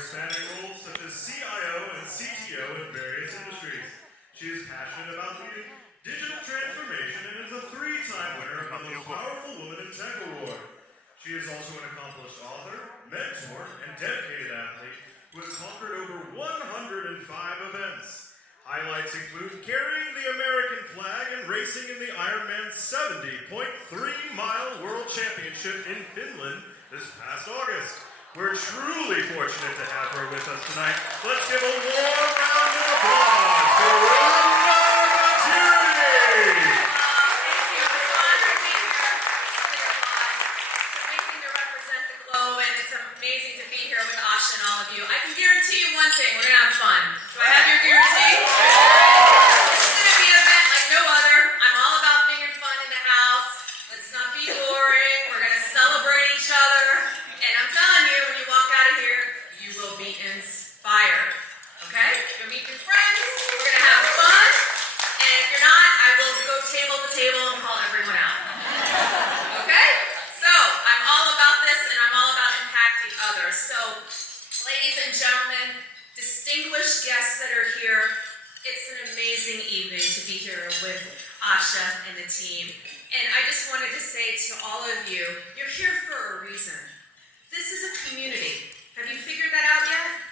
spanning roles such as CIO and CTO in various industries. She is passionate about leading digital transformation and is a 3-time winner of the Most Powerful Woman in Tech Award. She is also an accomplished author, mentor, and dedicated athlete who has conquered over 105 events. Highlights include carrying the American flag and racing in the Ironman 70.3-mile World Championship in Finland this past August. We're truly fortunate to have her with us tonight. Let's give a warm round of applause for Wlda. And all of you. I can guarantee you one thing, we're going to have fun. Do I have your guarantee? This is going to be an event like no other. I'm all about being fun in the house. Let's not be boring. We're going to celebrate each other. And I'm telling you, when you walk out of here, you will be inspired. Okay? You'll meet your friends. We're going to have fun. And if you're not, I will go table to table and call everyone out. Okay? So, I'm all about this and I'm all about impacting others. So, ladies and gentlemen, distinguished guests that are here, it's an amazing evening to be here with Asha and the team. And I just wanted to say to all of you, you're here for a reason. This is a community. Have you figured that out yet?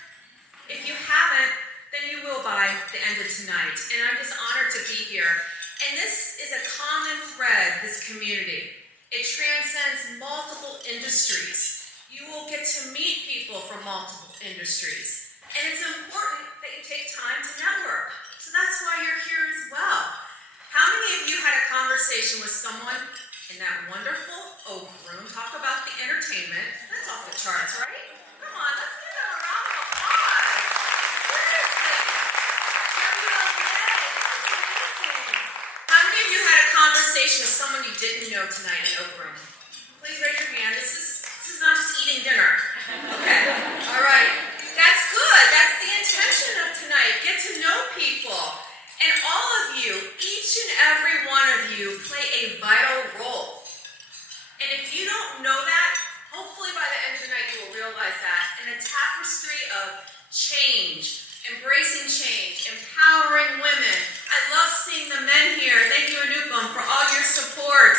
If you haven't, then you will by the end of tonight. And I'm just honored to be here. And this is a common thread, this community. It transcends multiple industries. You will get to meet people from multiple industries. And it's important that you take time to network. So that's why you're here as well. How many of you had a conversation with someone in that wonderful Oak Room? Talk about the entertainment. That's off the charts, right? Come on, let's give them a round of applause. Seriously. Wlda, this is amazing. How many of you had a conversation with someone you didn't know tonight in Oak Room? Please raise your hand. This is not just eating dinner. Okay. All right. That's good. That's the intention of tonight. Get to know people. And all of you, each and every one of you, play a vital role. And if you don't know that, hopefully by the end of the night you will realize that. In a tapestry of change, embracing change, empowering women. I love seeing the men here. Thank you, Anupam, for all your support.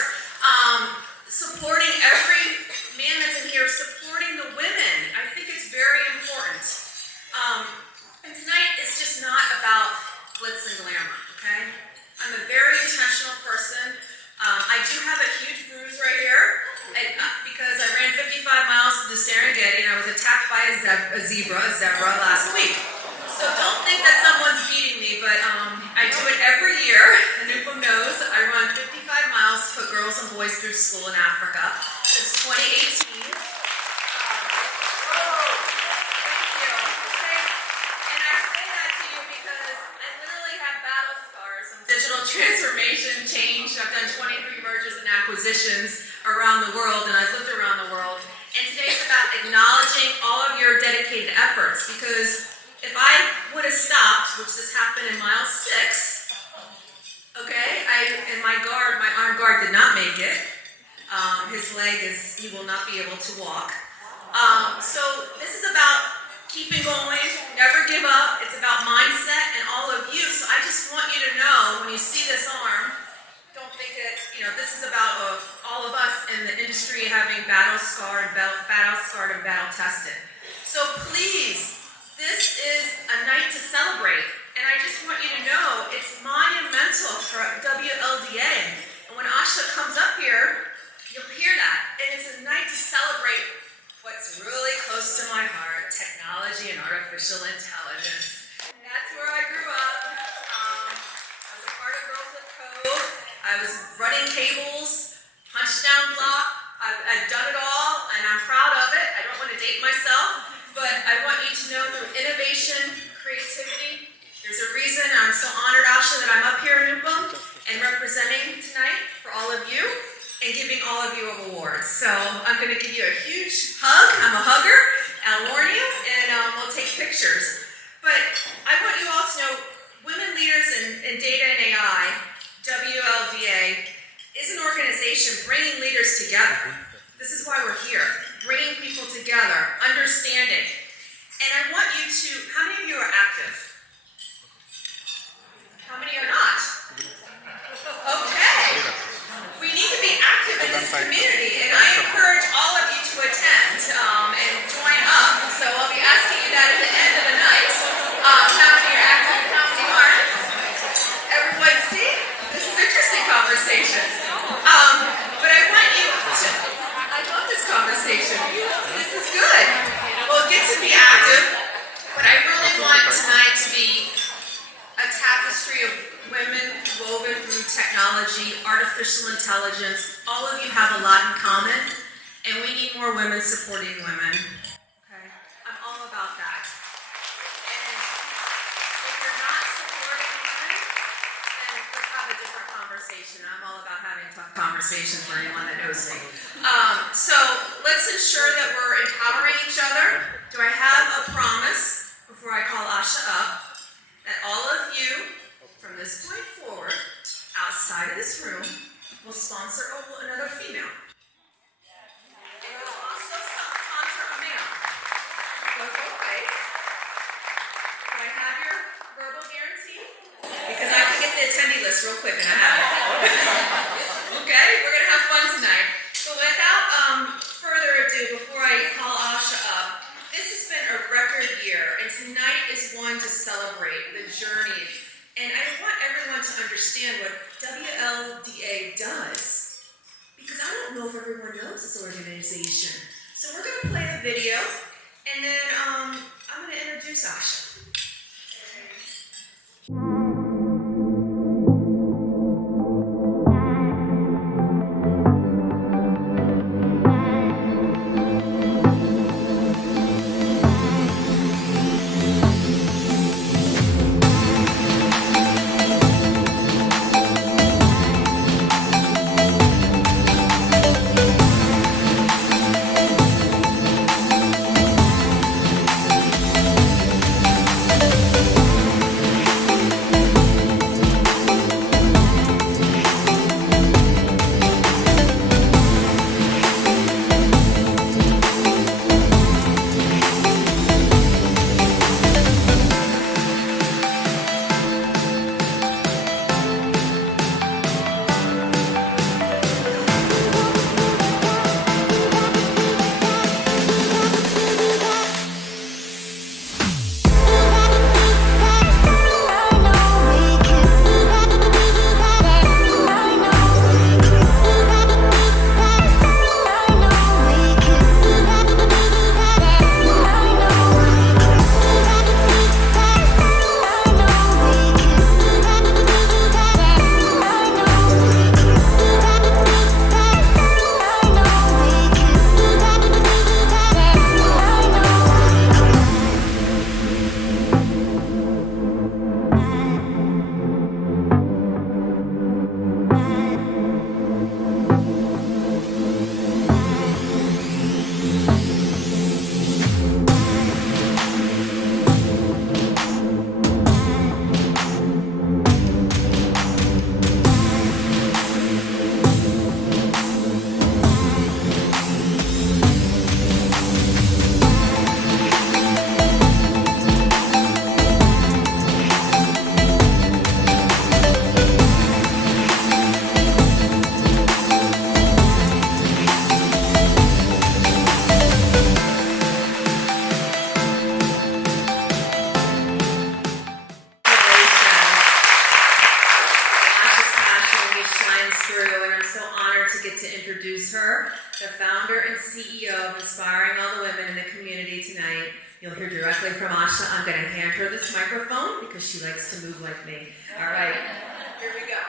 Supporting every man that's in here, supporting the women. I think it's very important. And tonight is just not about glitz and glamour, okay? I'm a very intentional person. I do have a huge bruise right here because I ran 55 miles to the Serengeti and I was attacked by a zebra last week. So don't think that someone's beating me, but I do it every year. Anupam knows I run 55 miles to put girls and boys through school in Africa since 2018. Thank you. And I say that to you because I literally have battle scars from digital transformation, change. I've done 23 mergers and acquisitions around the world, and I've lived around the world. And today's about acknowledging all of your dedicated efforts, because if I would have stopped, which this happened in mile 6, okay, and my armed guard did not make it. He will not be able to walk. So this is about keeping going, never give up. It's about mindset and all of you. So I just want you to know, when you see this arm, don't think that, this is about all of us in the industry having battle-scarred and battle-tested. So please, this is a night to celebrate, and I just want you to know it's monumental for Wlda. And when Asha comes up here, you'll hear that. And it's a night to celebrate what's really close to my heart, technology and artificial intelligence. And that's where I grew up. I was a part of Girls with Code. I was running cables, punch down block. I've done it all, and I'm proud of it. I don't want to date myself. But I want you to know, through innovation, creativity, there's a reason I'm so honored, Asha, that I'm up here in Newport and representing tonight for all of you and giving all of you awards. So I'm going to give you a huge hug. I'm a hugger. I'll warn you, and we'll take pictures. But I want you all to know, Women Leaders in Data and AI, Wlda, is an organization bringing leaders together. This is why we're here, bringing people together, understanding. And I want you to, how many of you are active? How many are not? Okay. We need to be active in this community, and I encourage all of you to attend and join up. So I'll be asking you that at the end of the night. How many are active and how many aren't? Everyone, see? This is interesting conversation. But I want you to, I love this conversation. This is good. Well, get to be active, but I really want tonight to be a tapestry of women woven through technology, artificial intelligence. All of you have a lot in common, and we need more women supporting women. Okay? I'm all about that. And if you're not supporting women, then let's have a different conversation. I'm all about having a tough conversation for anyone that knows me. So let's ensure that we're empowering each other. Do I have a promise before I call Asha up that all of you from this point forward, outside of this room, will sponsor another female. And will also sponsor a male. Go both ways. Do I have your verbal guarantee? Because I can get the attendee list real quick and I have it. Okay, we're going to have fun tonight. So without further ado, before I call Asha up, this has been a record year, and tonight is one to celebrate the journey. And I want everyone to understand what Wlda does, because I don't know if everyone knows this organization. So we're going to play a video, and then I'm going to introduce Asha. The founder and CEO of Inspiring All the Women in the Community tonight. You'll hear directly from Asha. I'm going to hand her this microphone because she likes to move like me. All right, here we go.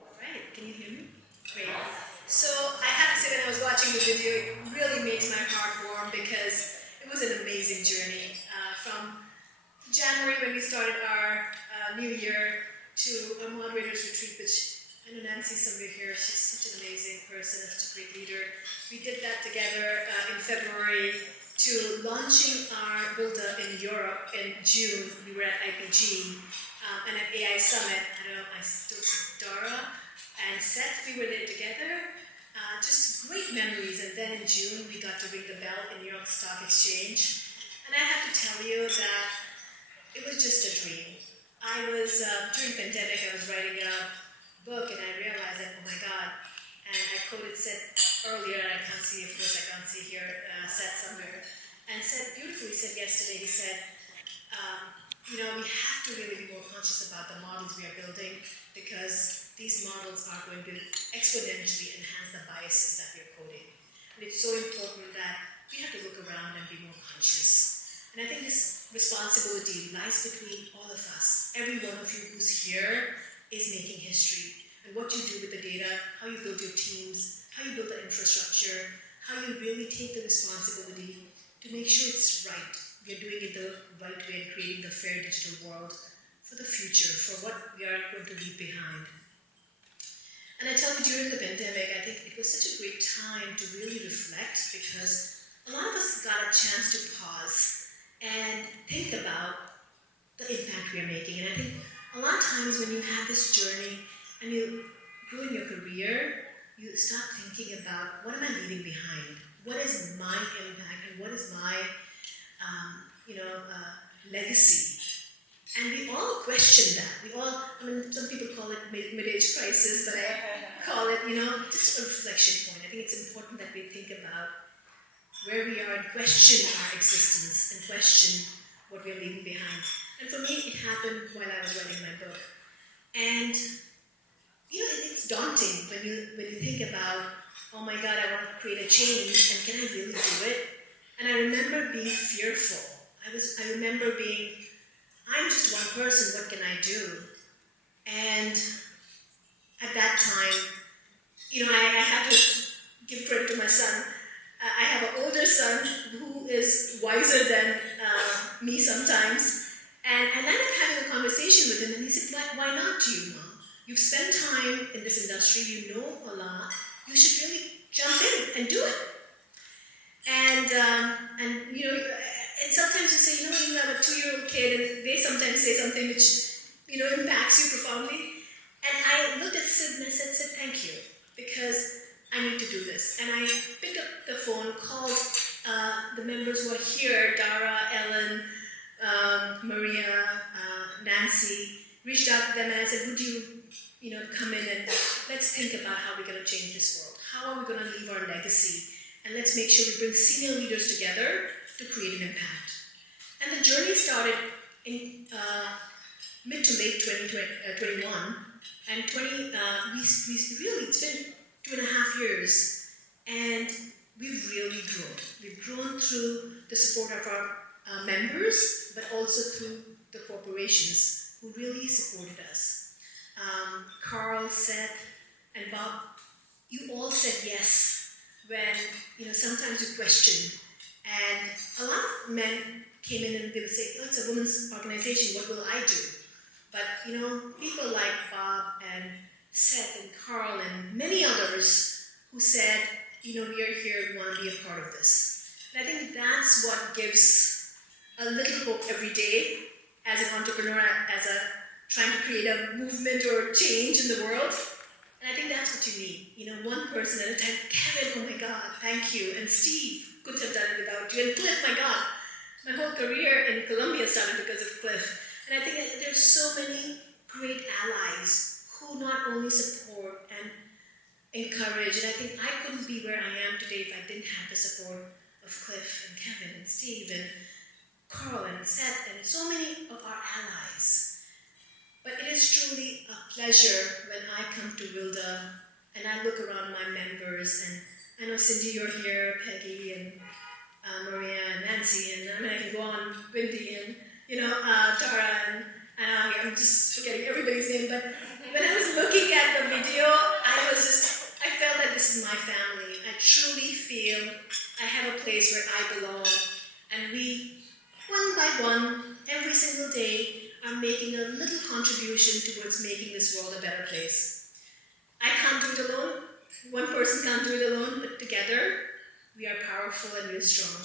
All right, can you hear me? Great. So I have to say, when I was watching the video, it really makes my heart warm because it was an amazing journey from January, when we started our new year, to a moderators retreat, which I know Nancy, some of you here, she's such an amazing person, such a great leader. We did that together in February, to launching our Wlda in Europe in June. We were at IPG and at AI Summit. I don't know, Dara, and Seth, we were there together. Just great memories. And then in June, we got to ring the bell in New York Stock Exchange. And I have to tell you that it was just a dream. During pandemic, I was writing a book, and I realized that, oh my God, and I quoted Seth earlier, and I can't see, of course I can't see here, Seth somewhere. And Seth beautifully said yesterday, he said, we have to really be more conscious about the models we are building, because these models are going to exponentially enhance the biases that we are coding. And it's so important that we have to look around and be more conscious. And I think this responsibility lies between all of us. Every one of you who's here is making history. And what you do with the data, how you build your teams, how you build the infrastructure, how you really take the responsibility to make sure it's right. We are doing it the right way and creating the fair digital world for the future, for what we are going to leave behind. And I tell you, during the pandemic, I think it was such a great time to really reflect, because a lot of us got a chance to pause and think about the impact we are making. And I think a lot of times when you have this journey and you grow in your career, you start thinking about, what am I leaving behind? What is my impact and what is my legacy? And we all question that. Some people call it mid-age crisis, but I call it, just a reflection point. I think it's important that we think about where we are and question our existence and question what we're leaving behind. And for me, it happened while I was writing my book. And, it's daunting when you think about, oh my God, I want to create a change, and can I really do it? And I remember being fearful. I remember being, I'm just one person, what can I do? And at that time, I had to give credit to my son. I have an older son who is wiser than me sometimes. And I ended up having a conversation with him, and he said, why not you, Mom? You've spent time in this industry, you know a lot, you should really jump in and do it. And sometimes you say, you have a 2-year-old kid, and they sometimes say something which, impacts you profoundly. And I looked at Sid and I said, thank you, because I need to do this. And I picked up the phone, called the members who are here, Dara, Ellen, Maria, Nancy, reached out to them and I said, would you, come in and let's think about how we're going to change this world. How are we going to leave our legacy? And let's make sure we bring senior leaders together to create an impact. And the journey started in mid to late 2021. And it's been 2.5 years. And we've really grown. We've grown through the support of our members, but also through the corporations who really supported us. Carl, Seth, and Bob, you all said yes when, sometimes you question. And a lot of men came in and they would say, it's a women's organization, what will I do? But, people like Bob and Seth and Carl and many others who said, we are here, we want to be a part of this. And I think that's what gives a little hope every day as an entrepreneur, trying to create a movement or change in the world. And I think that's what you need. One person at a time. Kevin, oh my God, thank you. And Steve, couldn't have done it without you. And Cliff, my God, my whole career in Colombia started because of Cliff. And I think that there's so many great allies who not only support and encourage. And I think I couldn't be where I am today if I didn't have the support of Cliff and Kevin and Steve and Carl and Seth and so many of our allies. But it is truly a pleasure when I come to Wlda and I look around my members, and I know Cindy, you're here, Peggy and Maria and Nancy, and I can go on, Wendy and Tara, and I'm just forgetting everybody's name. But when I was looking at the video, I felt that this is my family. I truly feel I have a place where I belong, and we, one by one, every single day, are making a little contribution towards making this world a better place. I can't do it alone. One person can't do it alone, but together, we are powerful and we're strong.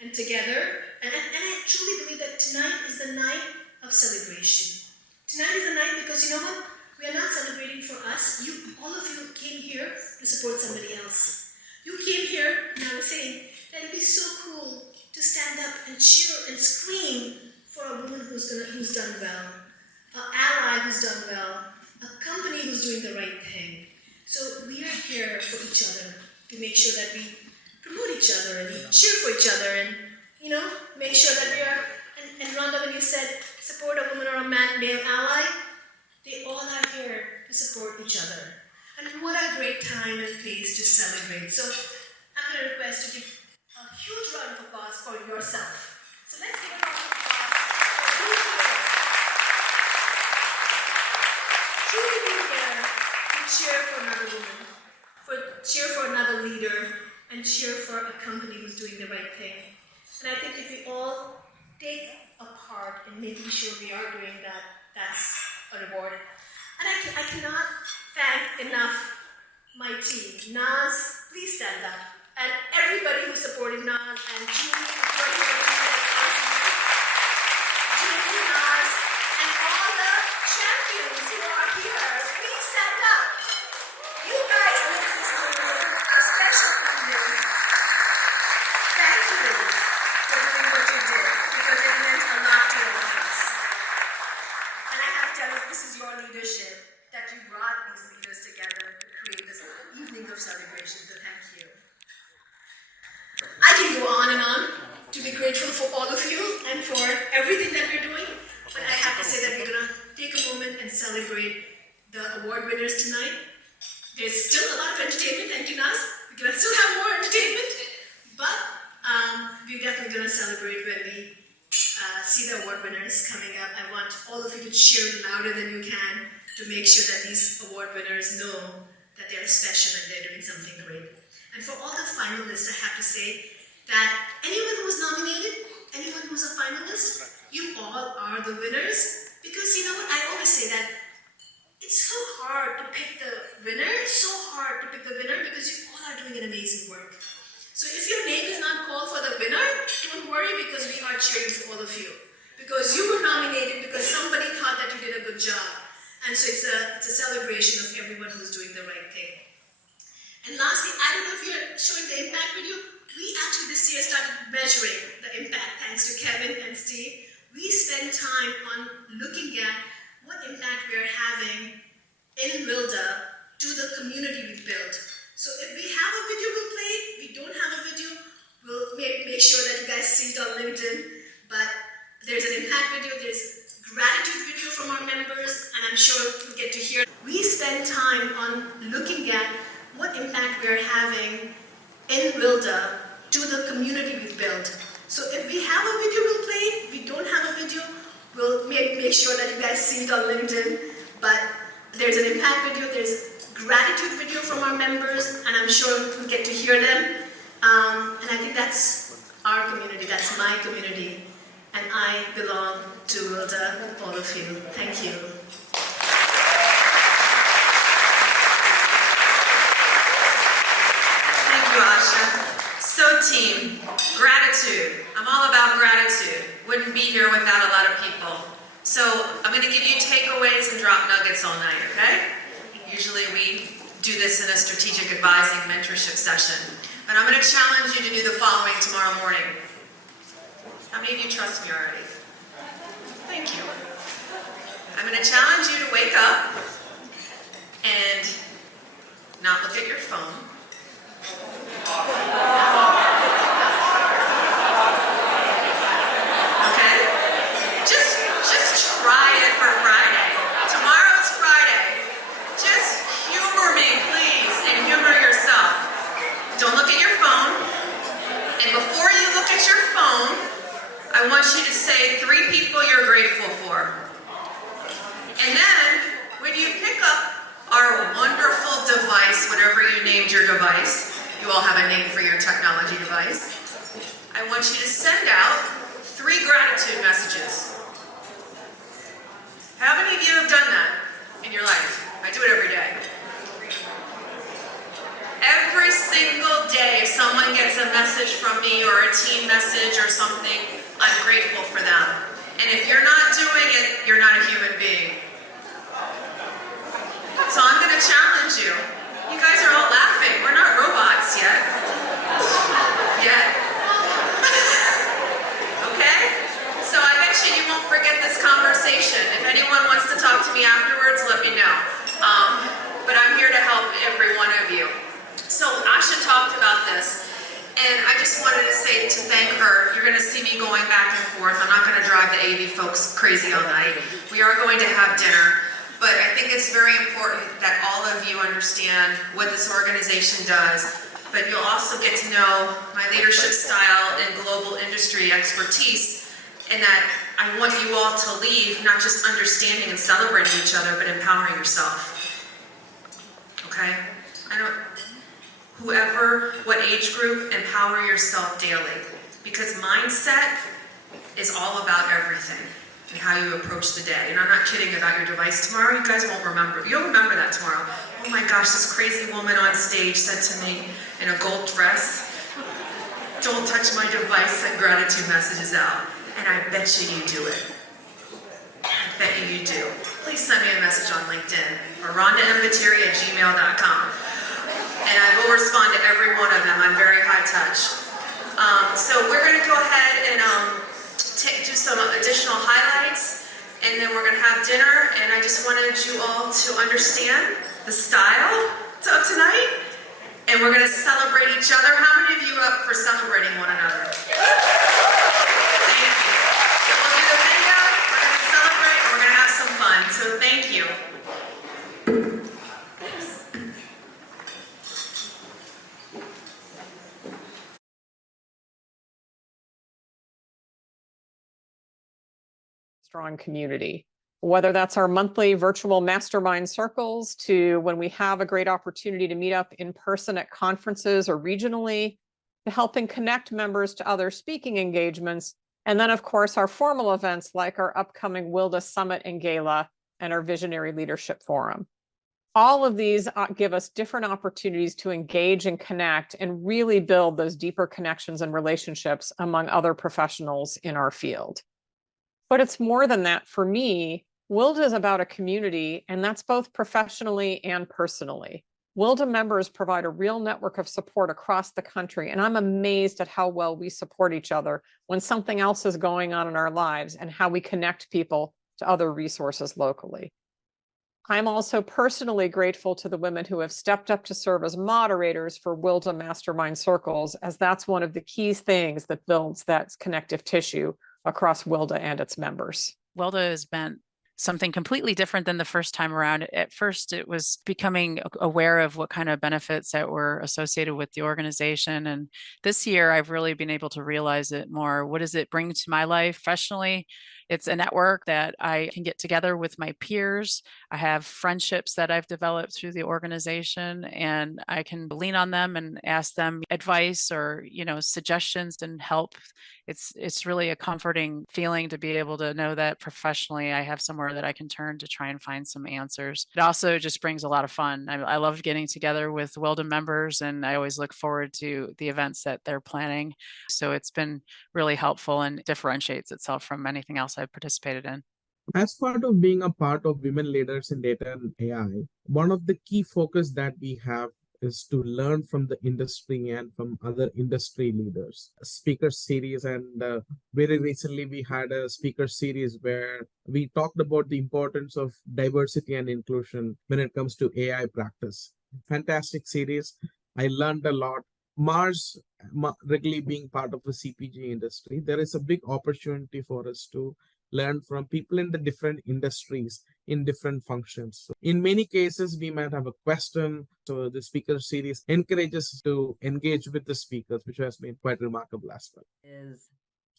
And together, and I truly believe that tonight is the night of celebration. Tonight is the night because you know what? We are not celebrating for us. All of you came here to support somebody else. You came here, and I was saying, that it'd be so cool to stand up and cheer and scream for a woman who's done well, an ally who's done well, a company who's doing the right thing. So we are here for each other to make sure that we promote each other and we cheer for each other and, make sure that we are, and Rhonda, when you said support a woman or a male ally, they all are here to support each other. And what a great time and place to celebrate. So I'm going to request you to give a huge round of applause for yourself. So let's give a round of applause for being here. Truly being here to cheer for another woman, cheer for another leader, and cheer for a company who's doing the right thing. And I think if we all take a part in making sure we are doing that, that's a reward. And I cannot thank enough my team. Naz, please stand up. And everybody who supported Naz and Julie, Julie, Naz, and all the champions who are here, please stand up. You guys make this moment a special evening. Thank you for doing what you did, because it meant a lot to all of us. And I have to tell you, this is your leadership that you brought these leaders together to create this evening of celebration, so thank you. I can go on and on to be grateful for all of you and for everything that we're doing, but I have to say that we're going to take a moment and celebrate the award winners tonight. There's still a lot of entertainment, thank you, Naz. We're going to still have more entertainment, but we're definitely going to celebrate when we see the award winners coming up. I want all of you to cheer louder than you can to make sure that these award winners know that they're special and they're doing something great. And for all the finalists, I have to say that anyone who's nominated, anyone who's a finalist, you all are the winners. Because you know what, I always say that it's so hard to pick the winner, because you all are doing an amazing work. So if your name is not called for the winner, don't worry, because we are cheering for all of you. Because you were nominated because somebody thought that you did a good job. And so it's a celebration of everyone who's doing the right thing. And lastly, I don't know if you're showing the impact video. We actually this year started measuring the impact thanks to Kevin and Steve. We spend time on looking at what impact we are having in Wlda to the community we've built. So if we have a video, we'll play it. If we don't have a video, we'll make sure that you guys see it on LinkedIn. But there's an impact video, there's gratitude video from our members, and I'm sure you'll get to hear. We spend time on looking at what impact we're having in Wlda to the community we've built. So if we have a video, we'll play it. If we don't have a video, we'll make sure that you guys see it on LinkedIn. But there's an impact video, there's gratitude video from our members, and I'm sure you'll get to hear them. And I think that's our community, that's my community. And I belong to Wlda, all of you. Thank you. Asha. So team, gratitude. I'm all about gratitude. Wouldn't be here without a lot of people. So I'm going to give you takeaways and drop nuggets all night, okay? Usually we do this in a strategic advising mentorship session. But I'm going to challenge you to do the following tomorrow morning. How many of you trust me already? Thank you. I'm going to challenge you to wake up and not look at your phone. Okay? Just try it for Friday. Tomorrow's Friday. Just humor me, please, and humor yourself. Don't look at your phone. And before you look at your phone, I want you to say 3 people you're grateful for. And then, when you pick up our wonderful device, whatever you named your device, you all have a name for your technology device, I want you to send out 3 gratitude messages. How many of you have done that in your life? I do it every day. Every single day, if someone gets a message from me or a team message or something, I'm grateful for them. And if you're not doing it, you're not a human being. to challenge you. You guys are all laughing. We're not robots yet. Yet. Okay? So I bet you won't forget this conversation. If anyone wants to talk to me afterwards, let me know. But I'm here to help every one of you. So Asha talked about this, and I just wanted to thank her. You're going to see me going back and forth. I'm not going to drive the AV folks crazy all night. We are going to have dinner, but I think it's very important that all of you understand what this organization does, but you'll also get to know my leadership style and global industry expertise, and that I want you all to leave not just understanding and celebrating each other, but empowering yourself. Okay? Whoever, what age group, empower yourself daily. Because mindset is all about everything and how you approach the day. And I'm not kidding about your device tomorrow. You guys won't remember. You'll remember that tomorrow. Oh my gosh, this crazy woman on stage said to me in a gold dress, "Don't touch my device, send gratitude messages out." And I bet you do it. I bet you do. Please send me a message on LinkedIn or rhondambateri@gmail.com. And I will respond to every one of them. I'm very high touch. So we're going to go ahead and do some additional highlights, and then we're going to have dinner. And I just wanted you all to understand the style of tonight. And we're going to celebrate each other. How many of you are up for celebrating one another? Thank you. So we'll do the video, we're going to celebrate, and we're going to have some fun. So thank you. Strong community, whether that's our monthly virtual mastermind circles to when we have a great opportunity to meet up in person at conferences or regionally, to helping connect members to other speaking engagements, and then of course our formal events like our upcoming Wlda Summit and Gala and our Visionary Leadership Forum. All of these give us different opportunities to engage and connect and really build those deeper connections and relationships among other professionals in our field. But it's more than that for me. Wlda is about a community, and that's both professionally and personally. Wlda members provide a real network of support across the country, and I'm amazed at how well we support each other when something else is going on in our lives and how we connect people to other resources locally. I'm also personally grateful to the women who have stepped up to serve as moderators for Wlda Mastermind Circles, as that's one of the key things that builds that connective tissue across Wlda and its members. Wlda has been something completely different than the first time around. At first, it was becoming aware of what kind of benefits that were associated with the organization. And this year, I've really been able to realize it more. What does it bring to my life professionally? It's a network that I can get together with my peers. I have friendships that I've developed through the organization, and I can lean on them and ask them advice or, suggestions and help. It's really a comforting feeling to be able to know that professionally I have somewhere that I can turn to try and find some answers. It also just brings a lot of fun. I love getting together with Wlda members, and I always look forward to the events that they're planning. So it's been really helpful and differentiates itself from anything else I've participated in. As part of being a part of women leaders in data and AI, one of the key focus that we have is to learn from the industry and from other industry leaders. A speaker series, and very recently we had a speaker series where we talked about the importance of diversity and inclusion when it comes to AI practice. Fantastic series. I learned a lot. Mars regularly being part of the CPG industry, there is a big opportunity for us to learn from people in the different industries in different functions. So in many cases, we might have a question. So the speaker series encourages us to engage with the speakers, which has been quite remarkable as well.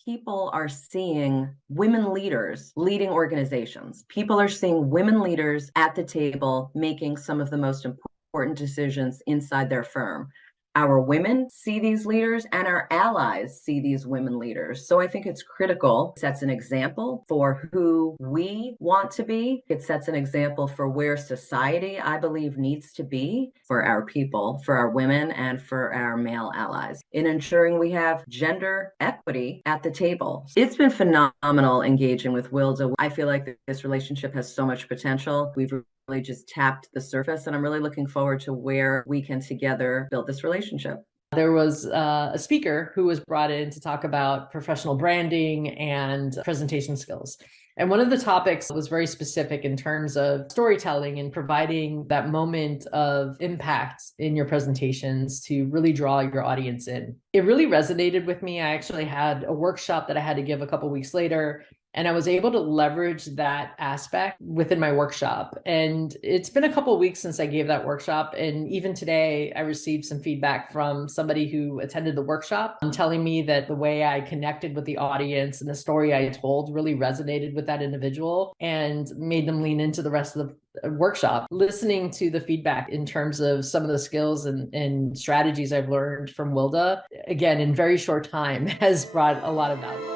People are seeing women leaders leading organizations. People are seeing women leaders at the table making some of the most important decisions inside their firm. Our women see these leaders and our allies see these women leaders. So I think it's critical. It sets an example for who we want to be. It sets an example for where society, I believe, needs to be for our people, for our women, and for our male allies in ensuring we have gender equity at the table. It's been phenomenal engaging with Wlda. I feel like this relationship has so much potential. We've really just tapped the surface, and I'm really looking forward to where we can together build this relationship. There was a speaker who was brought in to talk about professional branding and presentation skills. And one of the topics was very specific in terms of storytelling and providing that moment of impact in your presentations to really draw your audience in. It really resonated with me. I actually had a workshop that I had to give a couple weeks later, and I was able to leverage that aspect within my workshop. And it's been a couple of weeks since I gave that workshop. And even today, I received some feedback from somebody who attended the workshop telling me that the way I connected with the audience and the story I told really resonated with that individual and made them lean into the rest of the workshop. Listening to the feedback in terms of some of the skills and strategies I've learned from Wlda, again, in very short time, has brought a lot of value.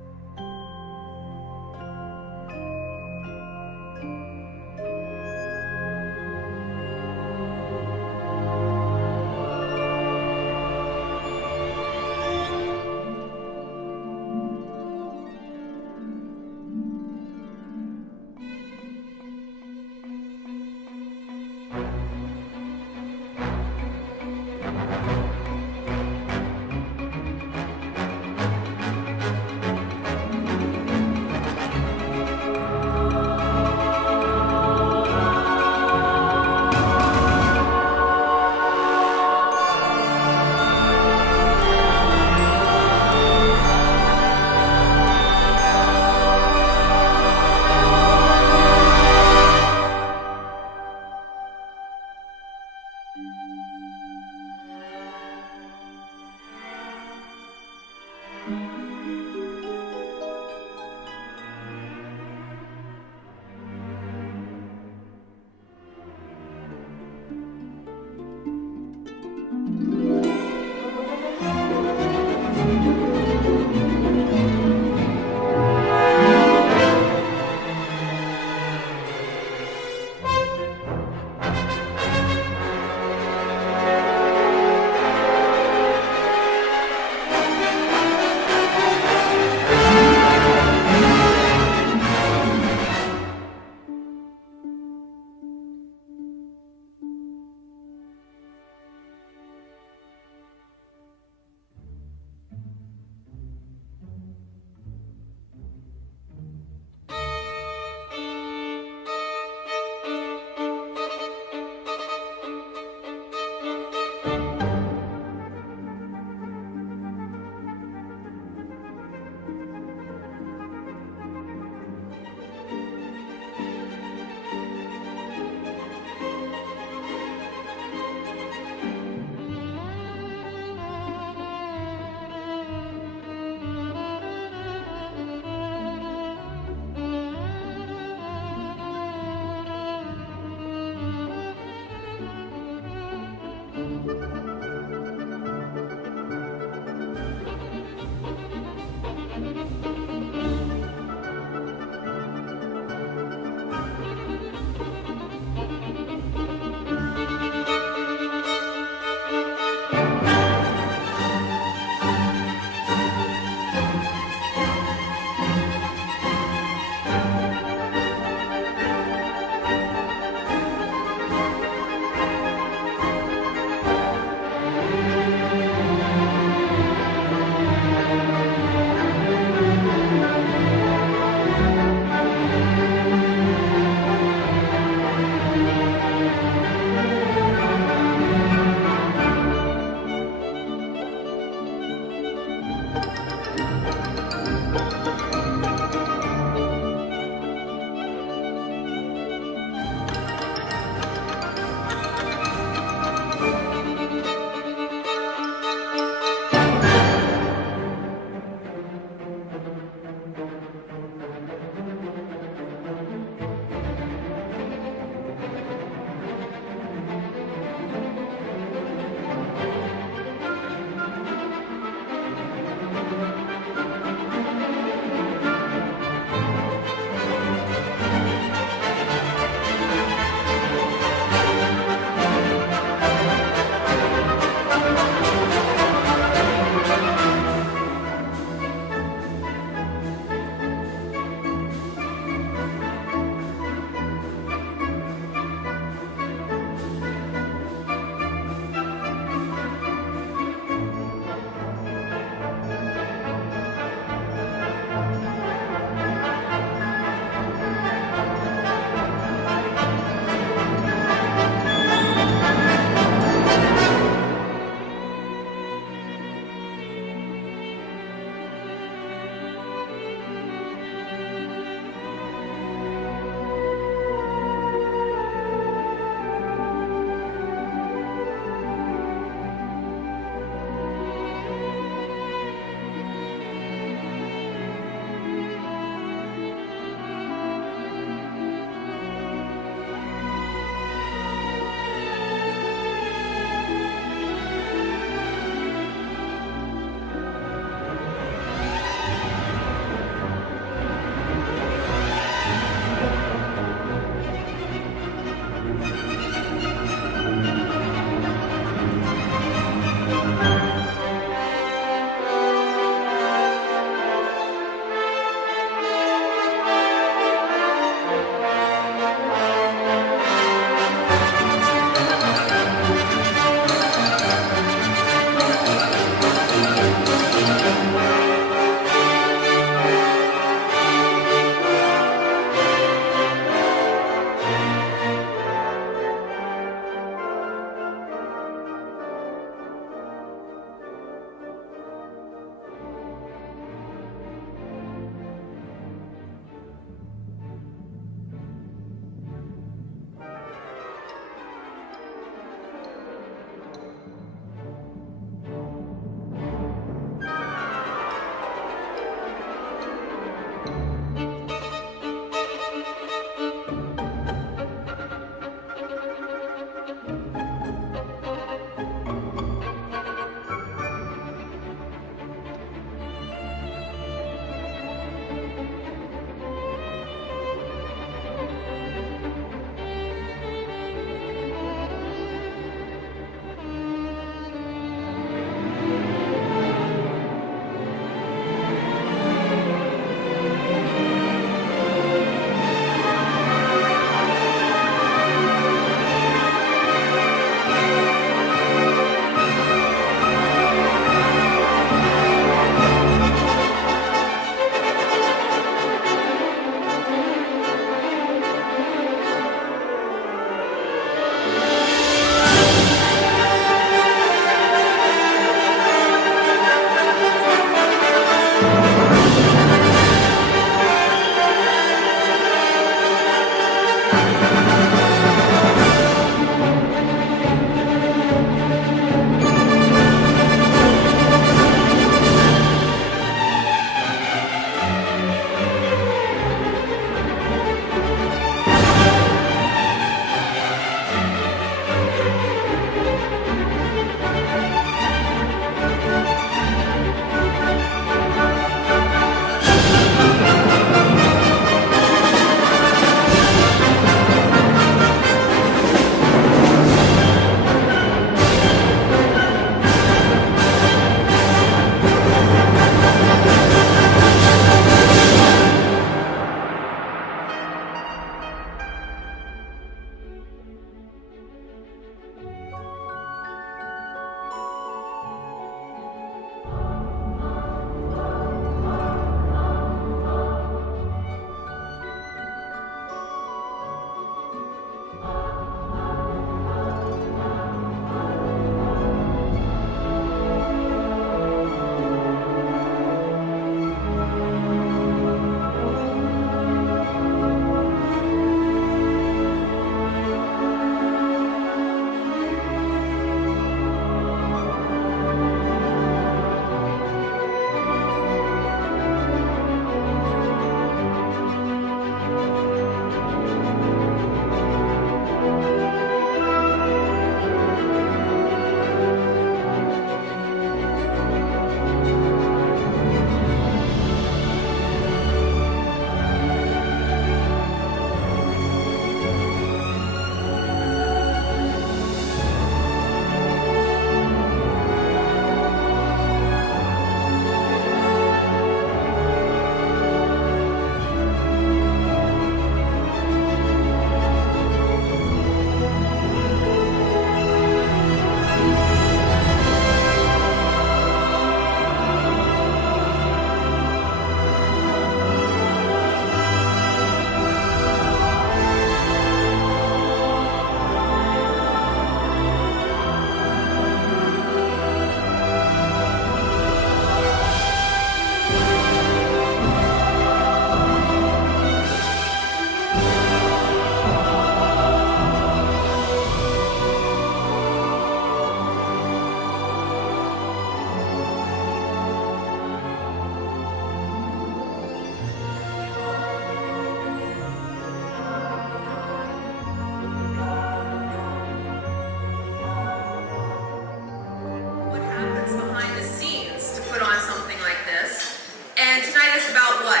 happens behind the scenes to put on something like this. And tonight is about what?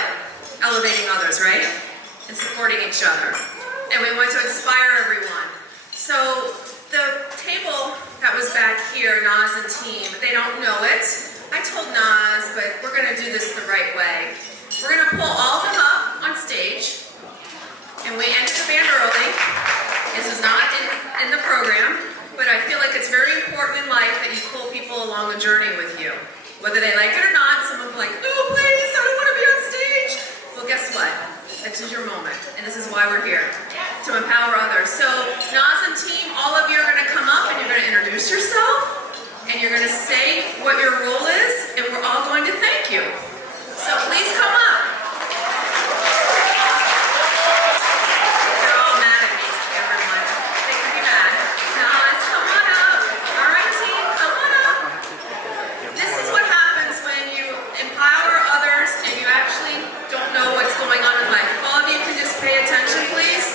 Elevating others, right? And supporting each other. And we want to inspire everyone. So the table that was back here, Naz and team, they don't know it. I told Naz, but we're going to do this the right way. We're going to pull all of them up on stage. And we ended the band early. This is not in the program, but I feel like it's very important in life that you pull people along a journey with you. Whether they like it or not, some will be like, no, please, I don't want to be on stage. Well, guess what? This is your moment, and this is why we're here, to empower others. So, Naz and team, all of you are going to come up and you're going to introduce yourself, and you're going to say what your role is, and we're all going to thank you. So please come up. They're all mad at me, everyone. They can be mad. Naz, come on up. All right, team, come on up. This is what happens when you empower others and you actually don't know what's going on in life. If all of you can just pay attention, please.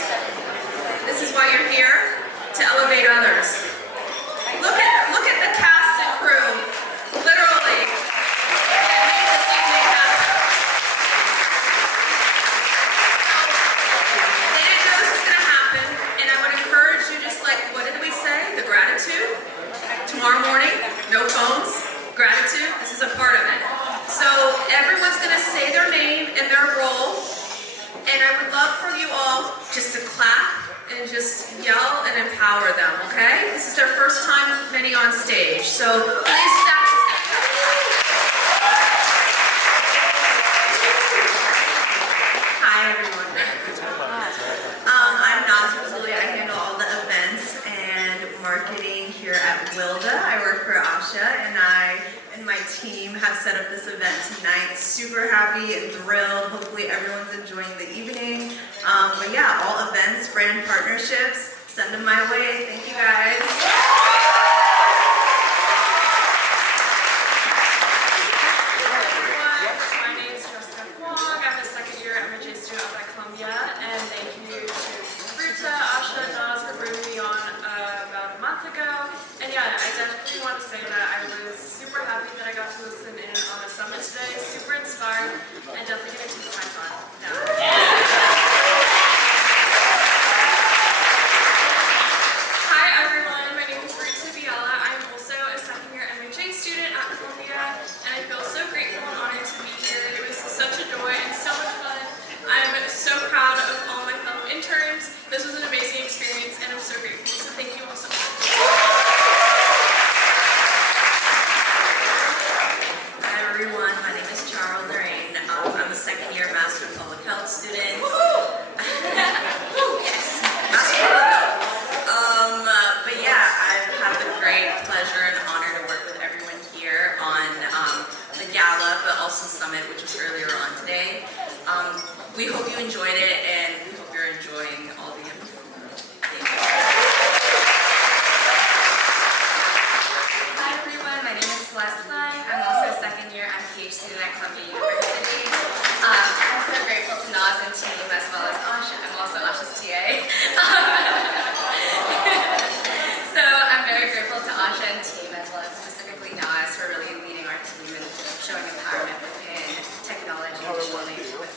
This is why you're here, to elevate others. Look at the cast and crew, literally, that made this evening happen. They didn't know this was going to happen, and I would encourage you, just like, what did we say? The gratitude. Tomorrow morning, no phones, gratitude, this is a part of it. So everyone's going to say their name and their role, and I would love for you all just to clap and just yell and empower them, okay? This is their first time many on stage, so please stop. Hi everyone. I'm Naz. I handle all the events and marketing here at Wlda. I work for Asha, and I and my team have set up this event tonight. Super happy and thrilled. Hopefully everyone's enjoying the evening. But yeah, all events, brand partnerships, send them my way. Thank you guys. My name is Jessica Huang. I'm a second year MJ student at Columbia, and thank you to Wlda, Asha, and Naz for bringing me on about a month ago. And yeah, I definitely want to say that I was super happy that I got to listen in on the summit today, super inspired, and definitely going to take my time now. Hi everyone, my name is Gala. I'm also a second year MHA student at Columbia, and I feel so grateful and honored to be here. It was such a joy and so much fun. I'm so proud of all my fellow interns. This was an amazing experience, and I'm so grateful. So thank you all so much. Hi everyone, my name is Lorraine. I'm a second year Master of Public Health student. Yes, Master of Public Health. But yeah, I've had the great pleasure and honor to work with everyone here on the Gala, but also Summit, which was earlier on today. We hope you enjoyed it, and we hope you're enjoying all the info. Hi everyone, my name is Celeste Lang. I'm also a second year MPH student at Columbia University. I'm so grateful to Naz and team as well as Asha. I'm also Asha's TA. So I'm very grateful to Asha and team as well as specifically Naz for really leading our team and showing empowerment within technology and showing with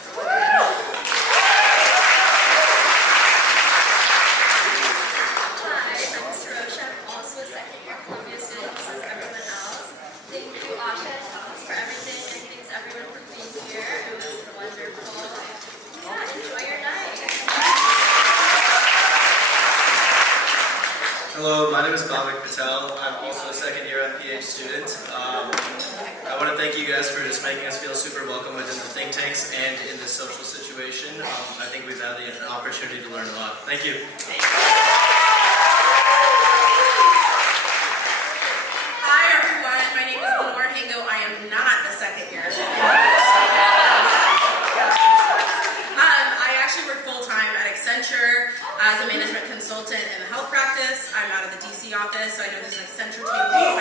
Hello, my name is Bhavik Patel. I'm also a second year MPH student. I want to thank you guys for just making us feel super welcome within the think tanks and in this social situation. I think we've had an opportunity to learn a lot. Thank you. Hi everyone, my name is Lenore Hingo. I am not a second year. I actually work full-time at Accenture as a management consultant in the health practice. I'm out of the DC office, so I know there's an Accenture table.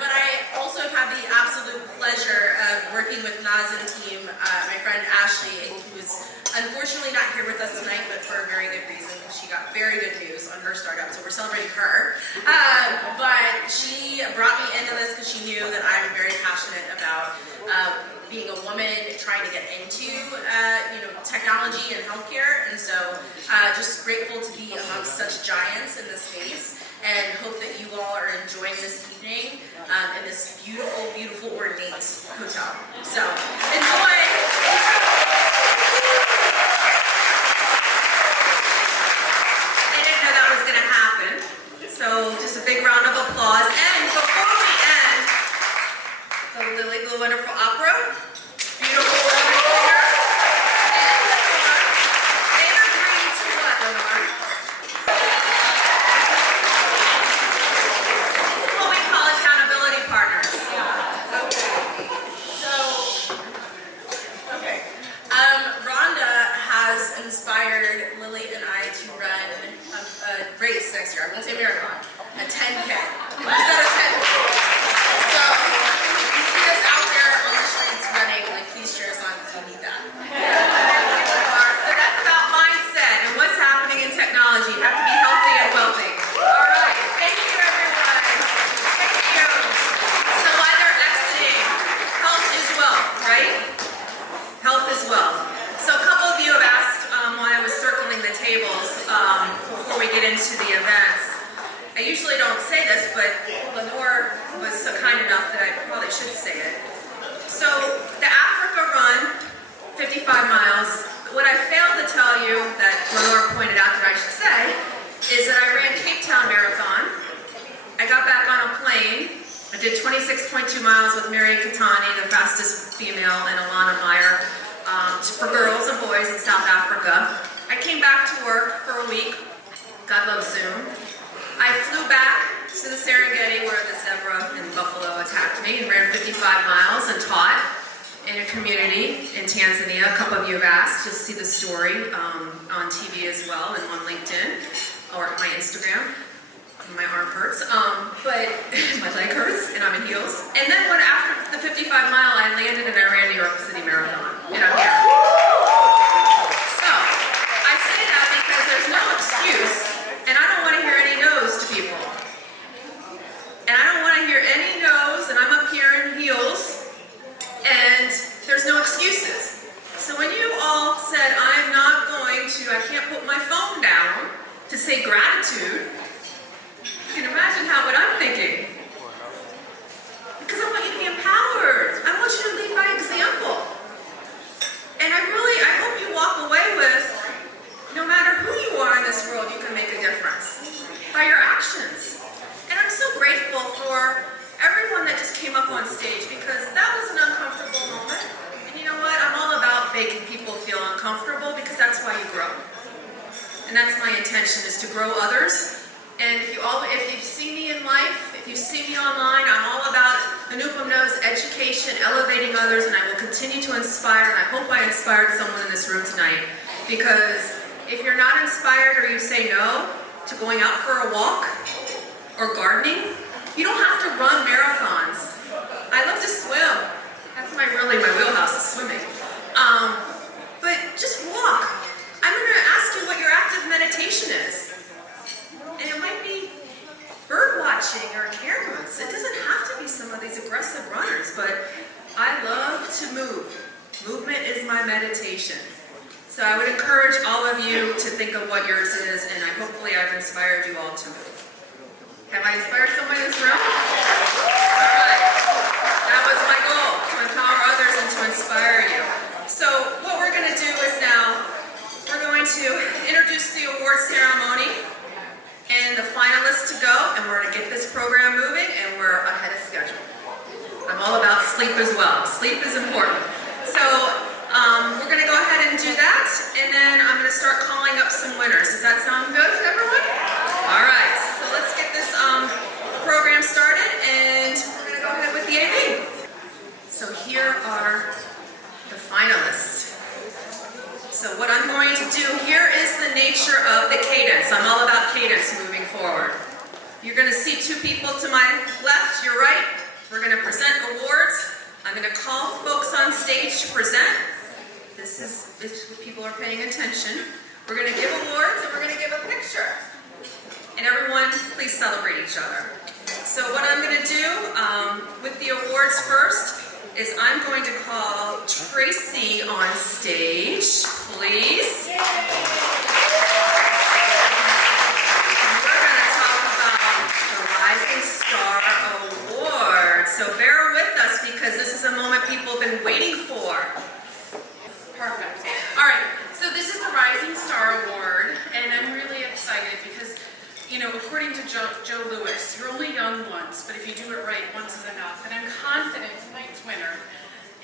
But I also have the absolute pleasure of working with Naz and team, my friend Ashley, who is very good news on her startup, so we're celebrating her. But she brought me into this because she knew that I'm very passionate about being a woman trying to get into technology and healthcare, and so just grateful to be amongst such giants in this space, and hope that you all are enjoying this evening in this beautiful, beautiful ornate hotel. So enjoy. I didn't know that was going to happen, so just a big round of applause. And before we end, the Lily, the wonderful opera, beautiful woman singer, and Lenore. They agreed to what, Lenore? What we call accountability partners. Wlda has inspired Lily and I to run a race next year. I won't say marathon, a 10K. Instead of 10K. So, if you see us out there on the streets running, like, please cheer us on because we need that. So that's about mindset and what's happening in technology. You have to be healthy and wealthy. All right. Thank you, everyone. Thank you. So while they're exiting, health is wealth, right? Health is wealth. So a couple of you have asked while I was circling the tables before we get into the events. I usually don't say this, but Lenore was so kind enough that I probably should say it. So the Africa Run, 55 miles, what I failed to tell you that Lenore pointed out that I should say is that I ran Cape Town Marathon. I got back on a plane. I did 26.2 miles with Mary Katani, the fastest female, and Alana Meyer. For girls and boys in South Africa. I came back to work for a week. God loves Zoom. I flew back to the Serengeti where the zebra and buffalo attacked me and ran 55 miles and taught in a community in Tanzania. A couple of you have asked to see the story on TV as well and on LinkedIn or my Instagram. My arm hurts, but my leg hurts, and I'm in heels. And then after the 55 mile, I landed and I ran New York City Marathon, and I'm here. So, I say that because there's no excuse, and I don't want to hear any no's to people. And I don't want to hear any no's, and I'm up here in heels, and there's no excuses. So when you all said, I can't put my phone down to say gratitude, you can imagine what I'm thinking. Because I want you to be empowered. I want you to lead by example. And I hope you walk away with, no matter who you are in this world, you can make a difference by your actions. And I'm so grateful for everyone that just came up on stage, because that was an uncomfortable moment. And you know what? I'm all about making people feel uncomfortable, because that's why you grow. And that's my intention, is to grow others. And if you see me in life, if you see me online, I'm all about, Anupam knows, education, elevating others, and I will continue to inspire, and I hope I inspired someone in this room tonight. Because if you're not inspired or you say no to going out for a walk or gardening, you don't have to run marathons. I love to swim. That's my wheelhouse is swimming. But just walk. I'm going to ask you what your active meditation is. And it might be bird watching or cameras. It doesn't have to be some of these aggressive runners, but I love to move. Movement is my meditation. So I would encourage all of you to think of what yours is, and hopefully I've inspired you all to move. Have I inspired someone in this room? All right. That was my goal, to empower others and to inspire you. So what we're going to do is now, we're going to introduce the award ceremony and the finalists to go, and we're going to get this program moving, and we're ahead of schedule. I'm all about sleep as well. Sleep is important. So we're going to go ahead and do that, and then I'm going to start calling up some winners. Does that sound good to everyone? All right, so let's get this program started, and we're going to go ahead with the AV. So here are the finalists. So what I'm going to do, here is the nature of the cadence. I'm all about cadence moving forward. You're going to see two people to my left, your right. We're going to present awards. I'm going to call folks on stage to present. This is if people are paying attention. We're going to give awards and we're going to give a picture. And everyone, please celebrate each other. So what I'm going to do with the awards first is I'm going to call Tracy on stage, please. And we're going to talk about the Rising Star Award. So bear with us because this is a moment people have been waiting for. Perfect. All right, so this is the Rising Star Award, and I'm really excited because, you know, according to Joe Lewis, you're only young once, but if you do it right, once is enough. And I'm confident tonight's winner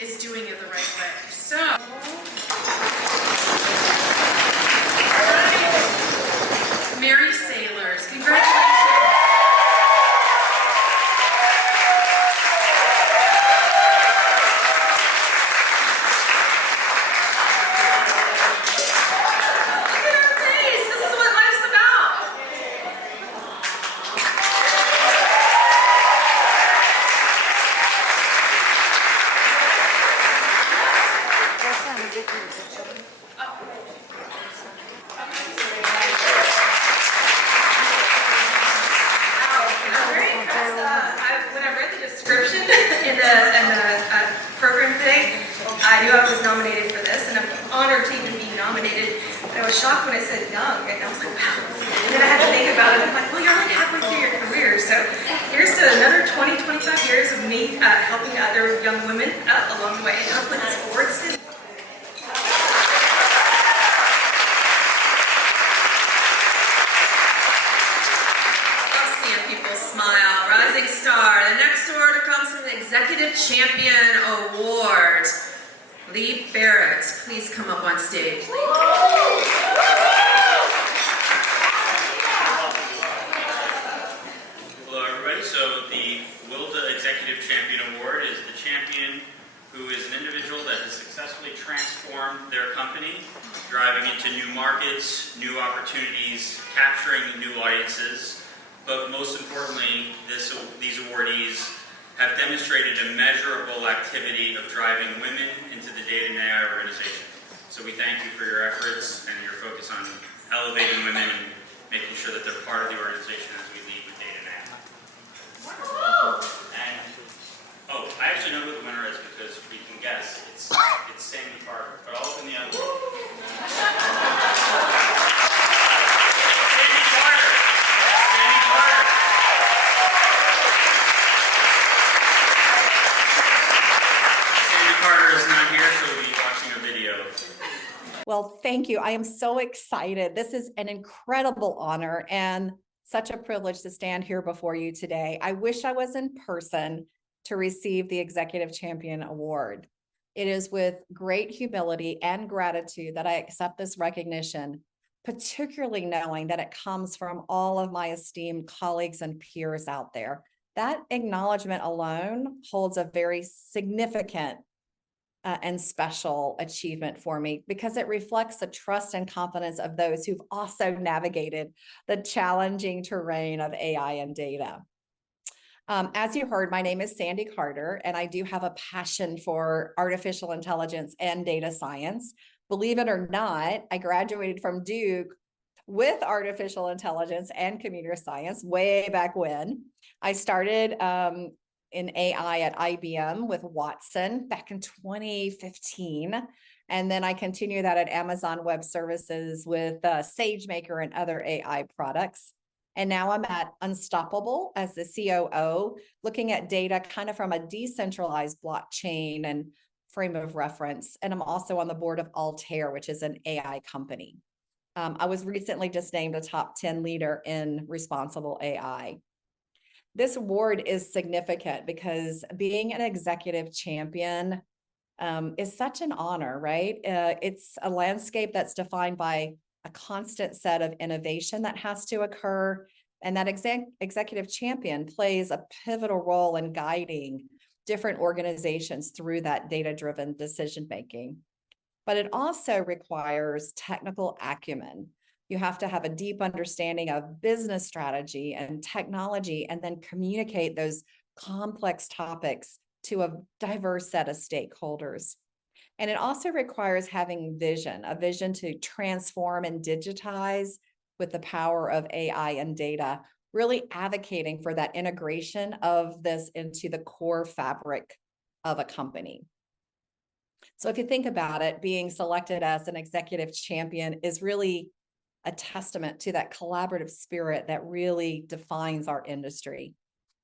is doing it the right way. So, all right, Mary Sailors, congratulations. I knew I was nominated for this, and I'm honored to even be nominated. And I was shocked when it said young, and I was like, wow. And then I had to think about it. I'm like, well, you're only halfway through your career, so here's to another 20, 25 years of me helping other young women along the way, and hopefully this award stays. Love seeing people smile. Rising Star. The next award comes from the Executive Champion Award. Lee Barrett, please come up on stage. Hello everybody, so the Wlda Executive Champion Award is the champion who is an individual that has successfully transformed their company, driving into new markets, new opportunities, capturing new audiences, but most importantly, these awardees have demonstrated a measurable activity of driving women into the data and AI organization. So we thank you for your efforts and your focus on elevating women and making sure that they're part of the organization as we lead with data and AI. And, I actually know who the winner is because we can guess. It's Sandy Carter, but I'll open the envelope. Sandy Carter! Sandy Carter! Carter is not here, so we'll be watching a video. Well, thank you. I am so excited. This is an incredible honor and such a privilege to stand here before you today. I wish I was in person to receive the Executive Champion Award. It is with great humility and gratitude that I accept this recognition, particularly knowing that it comes from all of my esteemed colleagues and peers out there. That acknowledgement alone holds a very significant and special achievement for me because it reflects the trust and confidence of those who've also navigated the challenging terrain of AI and data. As you heard, my name is Sandy Carter, and I do have a passion for artificial intelligence and data science. Believe it or not, I graduated from Duke with artificial intelligence and computer science way back when. I started in AI at IBM with Watson back in 2015. And then I continue that at Amazon Web Services with SageMaker and other AI products. And now I'm at Unstoppable as the COO, looking at data kind of from a decentralized blockchain and frame of reference. And I'm also on the board of Altair, which is an AI company. I was recently just named a top 10 leader in responsible AI. This award is significant because being an executive champion is such an honor, right? It's a landscape that's defined by a constant set of innovation that has to occur. And that executive champion plays a pivotal role in guiding different organizations through that data-driven decision-making. But it also requires technical acumen. You have to have a deep understanding of business strategy and technology, and then communicate those complex topics to a diverse set of stakeholders. And it also requires having vision, a vision to transform and digitize with the power of AI and data, really advocating for that integration of this into the core fabric of a company. So if you think about it, being selected as an executive champion is really a testament to that collaborative spirit that really defines our industry.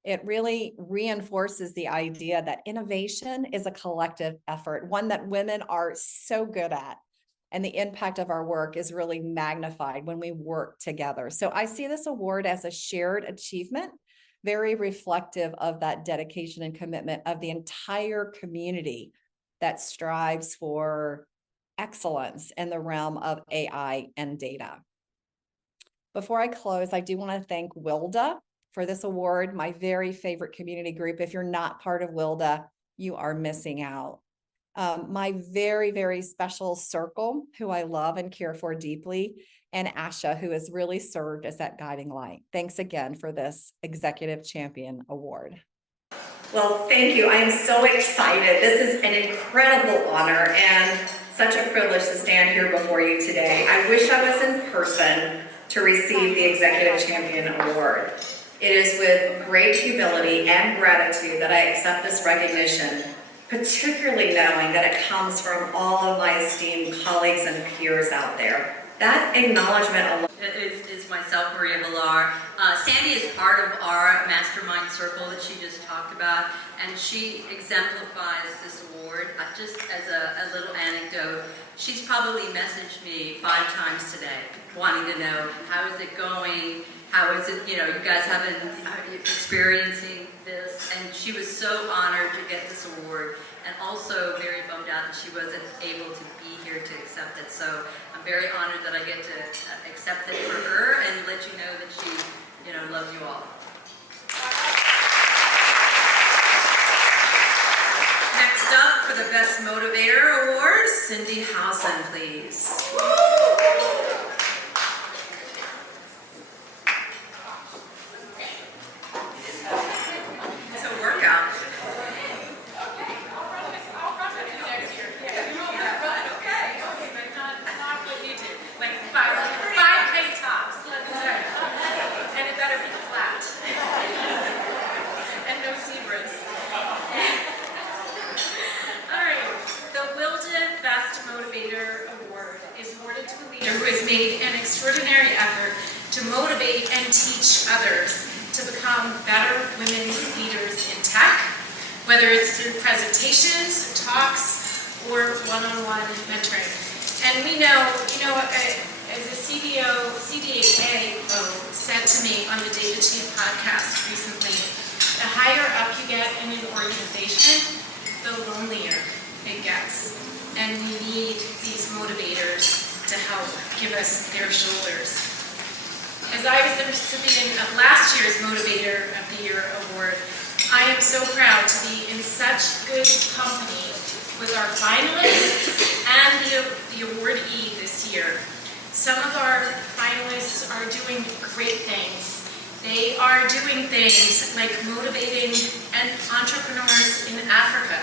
It really reinforces the idea that innovation is a collective effort, one that women are so good at. And the impact of our work is really magnified when we work together. So I see this award as a shared achievement, very reflective of that dedication and commitment of the entire community that strives for excellence in the realm of AI and data. Before I close, I do want to thank Wlda for this award, my very favorite community group. If you're not part of Wlda, you are missing out. My very, very special circle, who I love and care for deeply, and Asha, who has really served as that guiding light. Thanks again for this Executive Champion Award. Well, thank you. I am so excited. This is an incredible honor and such a privilege to stand here before you today. I wish I was in person to receive the Executive Champion Award. It is with great humility and gratitude that I accept this recognition, particularly knowing that it comes from all of my esteemed colleagues and peers out there. That acknowledgement alone is myself, Maria Villar. Sandy is part of our mastermind circle that she just talked about, and she exemplifies this award. Just as a little anecdote, she's probably messaged me 5 times today, wanting to know, how is it going? How is it, you guys have been experiencing this? And she was so honored to get this award, and also very bummed out that she wasn't able to be here to accept it. So I'm very honored that I get to accept it for her and let you know that she, loves you all. Next up for the Best Motivator Award, Cindy Housen, please. It's a workout. And it better be flat. And no zebras. All right, the Wlda Best Motivator Award is awarded to a leader who has made an extraordinary effort to motivate and teach others to become better women leaders in tech, whether it's through presentations, talks, or one-on-one mentoring. And we know, as a CDAO said to me on the Data Chief podcast recently, the higher up you get in an organization, the lonelier it gets. And we need these motivators to help give us their shoulders. As I was the recipient of last year's Motivator of the Year award, I am so proud to be in such good company with our finalists and the awardee this year. Some of our finalists are doing great things. They are doing things like motivating entrepreneurs in Africa,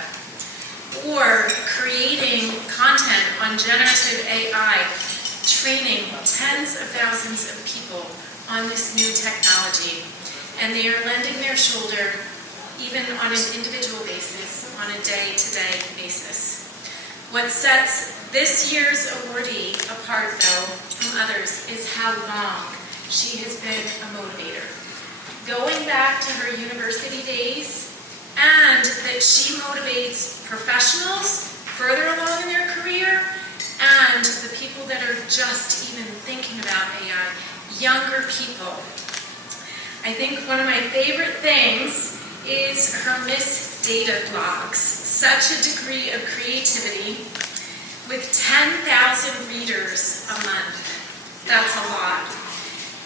or creating content on generative AI, training tens of thousands of people on this new technology. And they are lending their shoulder even on an individual basis, on a day-to-day basis. What sets this year's awardee apart, though, from others is how long she has been a motivator. Going back to her university days, and that she motivates professionals further along in their career, and the people that are just even thinking about AI, younger people. I think one of my favorite things is her Miss Data blogs. Such a degree of creativity with 10,000 readers a month. That's a lot.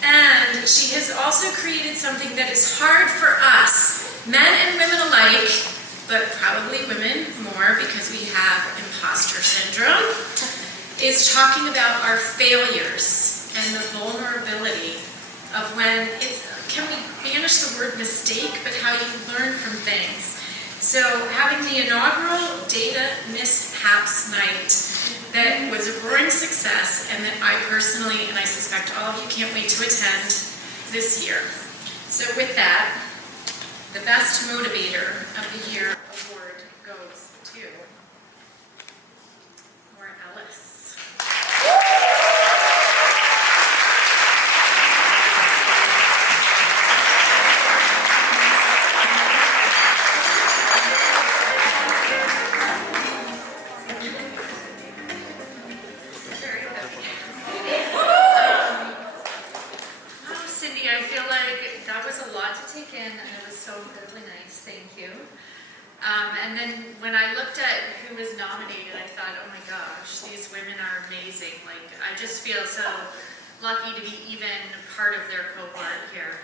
And she has also created something that is hard for us, men and women alike, but probably women more because we have imposter syndrome, is talking about our failures and the vulnerability of when it's, can we banish the word mistake, but how you learn from things. So having the inaugural Data Mishaps Night that was a roaring success and that I personally, and I suspect all of you can't wait to attend this year. So with that, the Best Motivator of the Year award goes to Laura Ellis. Cindy, I feel like that was a lot to take in, and it was so incredibly nice. Thank you. And then when I looked at who was nominated, I thought, oh my gosh, these women are amazing. Like, I just feel so lucky to be even part of their cohort here.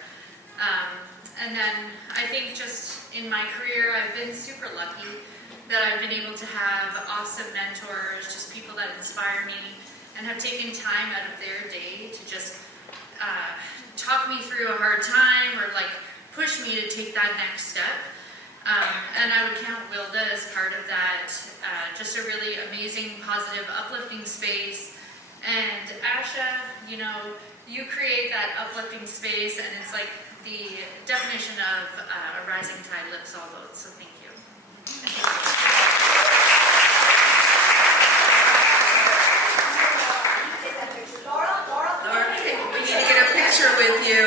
And then I think just in my career, I've been super lucky that I've been able to have awesome mentors, just people that inspire me and have taken time out of their day to just talk me through a hard time or like push me to take that next step. And I would count Wlda as part of that, just a really amazing, positive, uplifting space. And Asha, you know, you create that uplifting space, and it's like the definition of a rising tide lifts all boats, so thank you. Laura, we need to get a picture with you.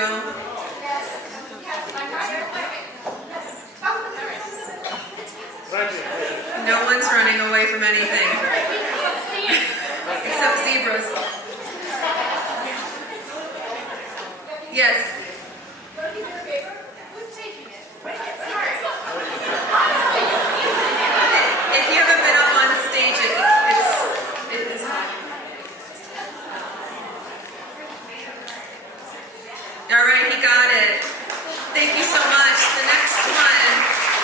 No one's running away from anything. Except zebras. Yes. If you haven't been up on stage, it's all right, he got it. Thank you so much. The next one,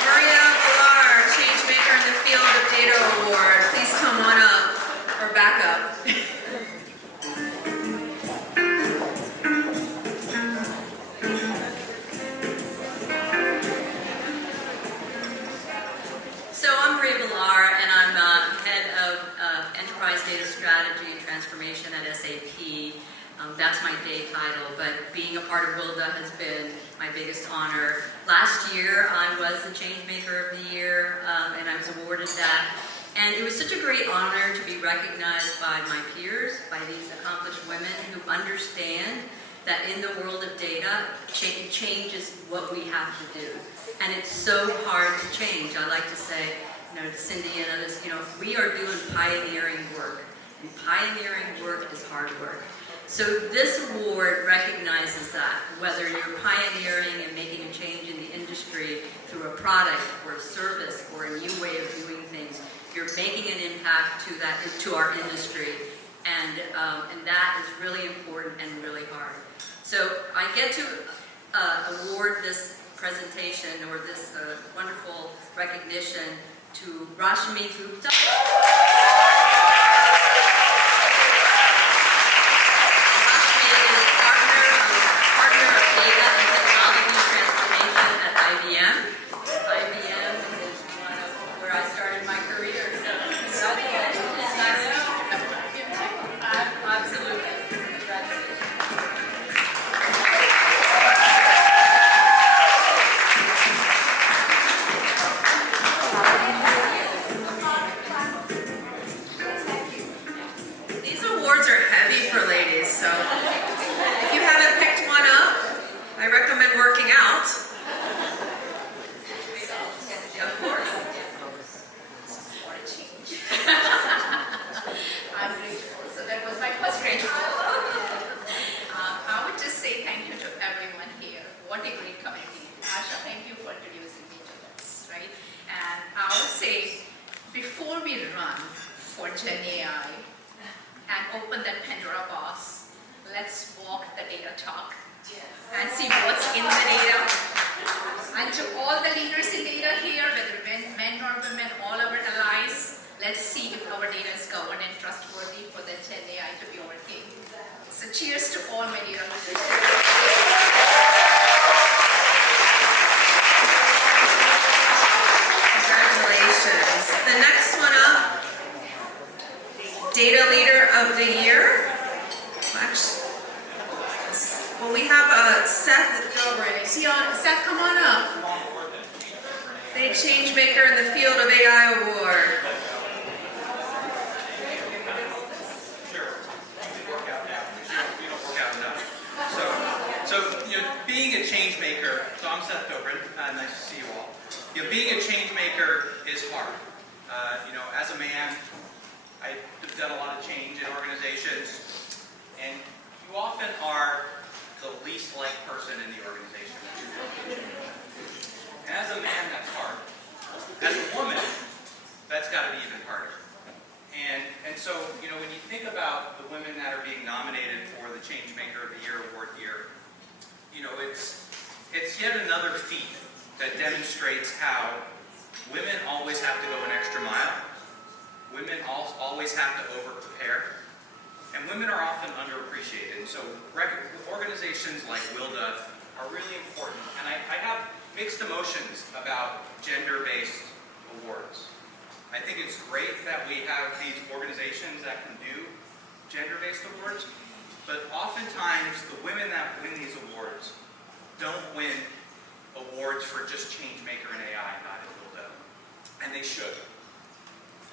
Maria Villar, Changemaker in the Field of Data Award. Please come on up, or back up. So I'm Maria Villar, and I'm head of Enterprise Data Strategy and Transformation at SAP. That's my day title, but being a part of Wlda has been my biggest honor. Last year, I was the Changemaker of the Year, and I was awarded that. And it was such a great honor to be recognized by my peers, by these accomplished women who understand that in the world of data, change is what we have to do. And it's so hard to change. I like to say, you know, to Cindy and others, you know, we are doing pioneering work. And pioneering work is hard work. So this award recognizes that, whether you're pioneering and making a change in the industry through a product or a service or a new way of doing things, you're making an impact to our industry, and that is really important and really hard. So I get to award this presentation or this wonderful recognition to Rashmi Gupta. Cheers to all my dear leaders. Seth Dobrin. Is he on? Seth, come on up. The Changemaker in the Field of AI Award. Being a change maker, so I'm Seth Dobrin, nice to see you all. Being a change maker is hard. As a man, I've done a lot of change in organizations, and you often are the least liked person in the organization. And as a man, that's hard. As a woman, that's got to be even harder. And so, when you think about the women that are being nominated for the Changemaker of the Year award here, it's yet another feat that demonstrates how women always have to go an extra mile. Women always have to over-prepare. And women are often underappreciated. And so organizations like Wlda are really important. And I have mixed emotions about gender-based awards. I think it's great that we have these organizations that can do gender-based awards. But oftentimes, the women that win these awards don't win awards for just Changemaker and AI, not at Wlda. And they should.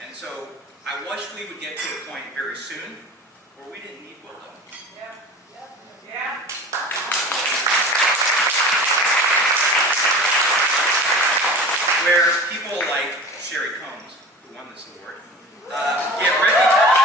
And so, I wish we would get to a point very soon where we didn't need Wlda. Yeah. Where people like Sherry Combs, who won this award, get recognized.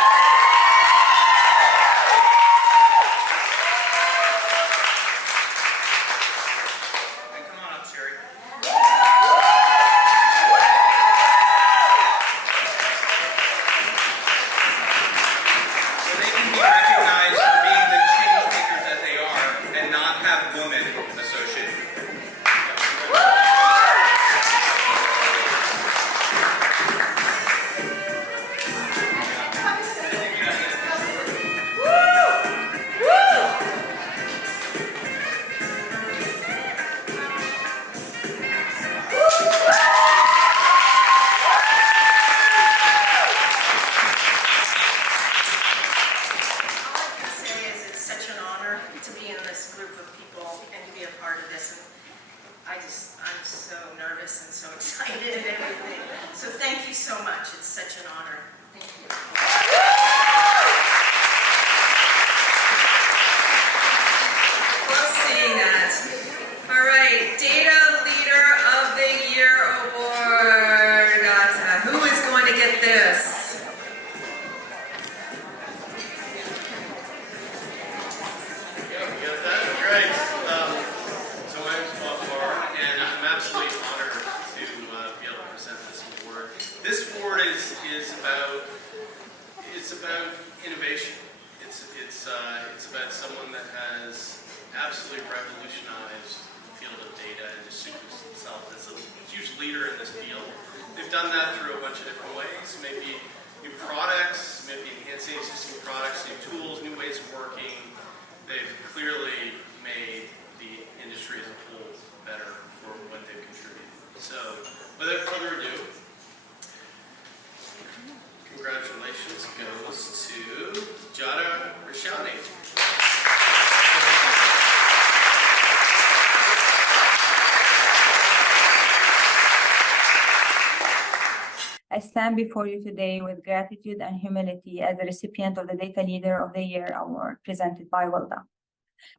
I stand before you today with gratitude and humility as a recipient of the Data Leader of the Year award presented by Wlda.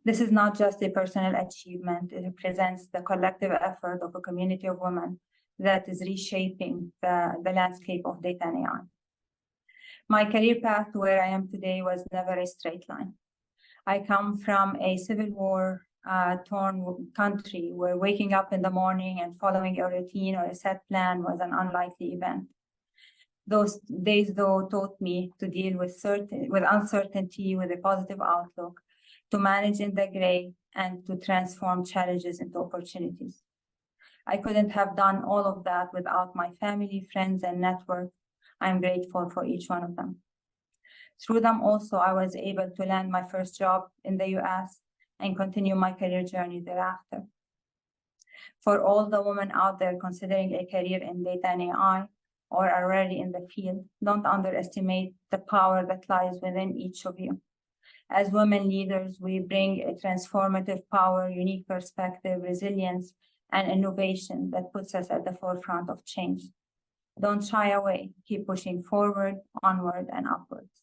This is not just a personal achievement, it represents the collective effort of a community of women that is reshaping the landscape of data and AI. My career path to where I am today was never a straight line. I come from a civil war torn country where waking up in the morning and following a routine or a set plan was an unlikely event. Those days, though, taught me to deal with uncertainty with a positive outlook, to manage in the gray, and to transform challenges into opportunities. I couldn't have done all of that without my family, friends, and network. I'm grateful for each one of them. Through them also, I was able to land my first job in the US and continue my career journey thereafter. For all the women out there considering a career in data and AI, or are already in the field, don't underestimate the power that lies within each of you. As women leaders, we bring a transformative power, unique perspective, resilience, and innovation that puts us at the forefront of change. Don't shy away. Keep pushing forward, onward, and upwards.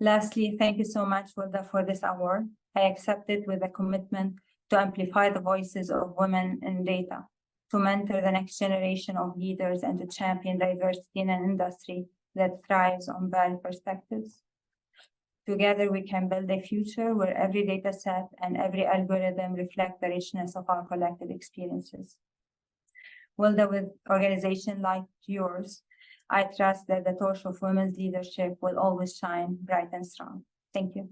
Lastly, thank you so much, Wlda, for this award. I accept it with a commitment to amplify the voices of women in data, to mentor the next generation of leaders, and to champion diversity in an industry that thrives on varied perspectives. Together, we can build a future where every data set and every algorithm reflect the richness of our collective experiences. Wlda, with organizations like yours, I trust that the torch of women's leadership will always shine bright and strong. Thank you.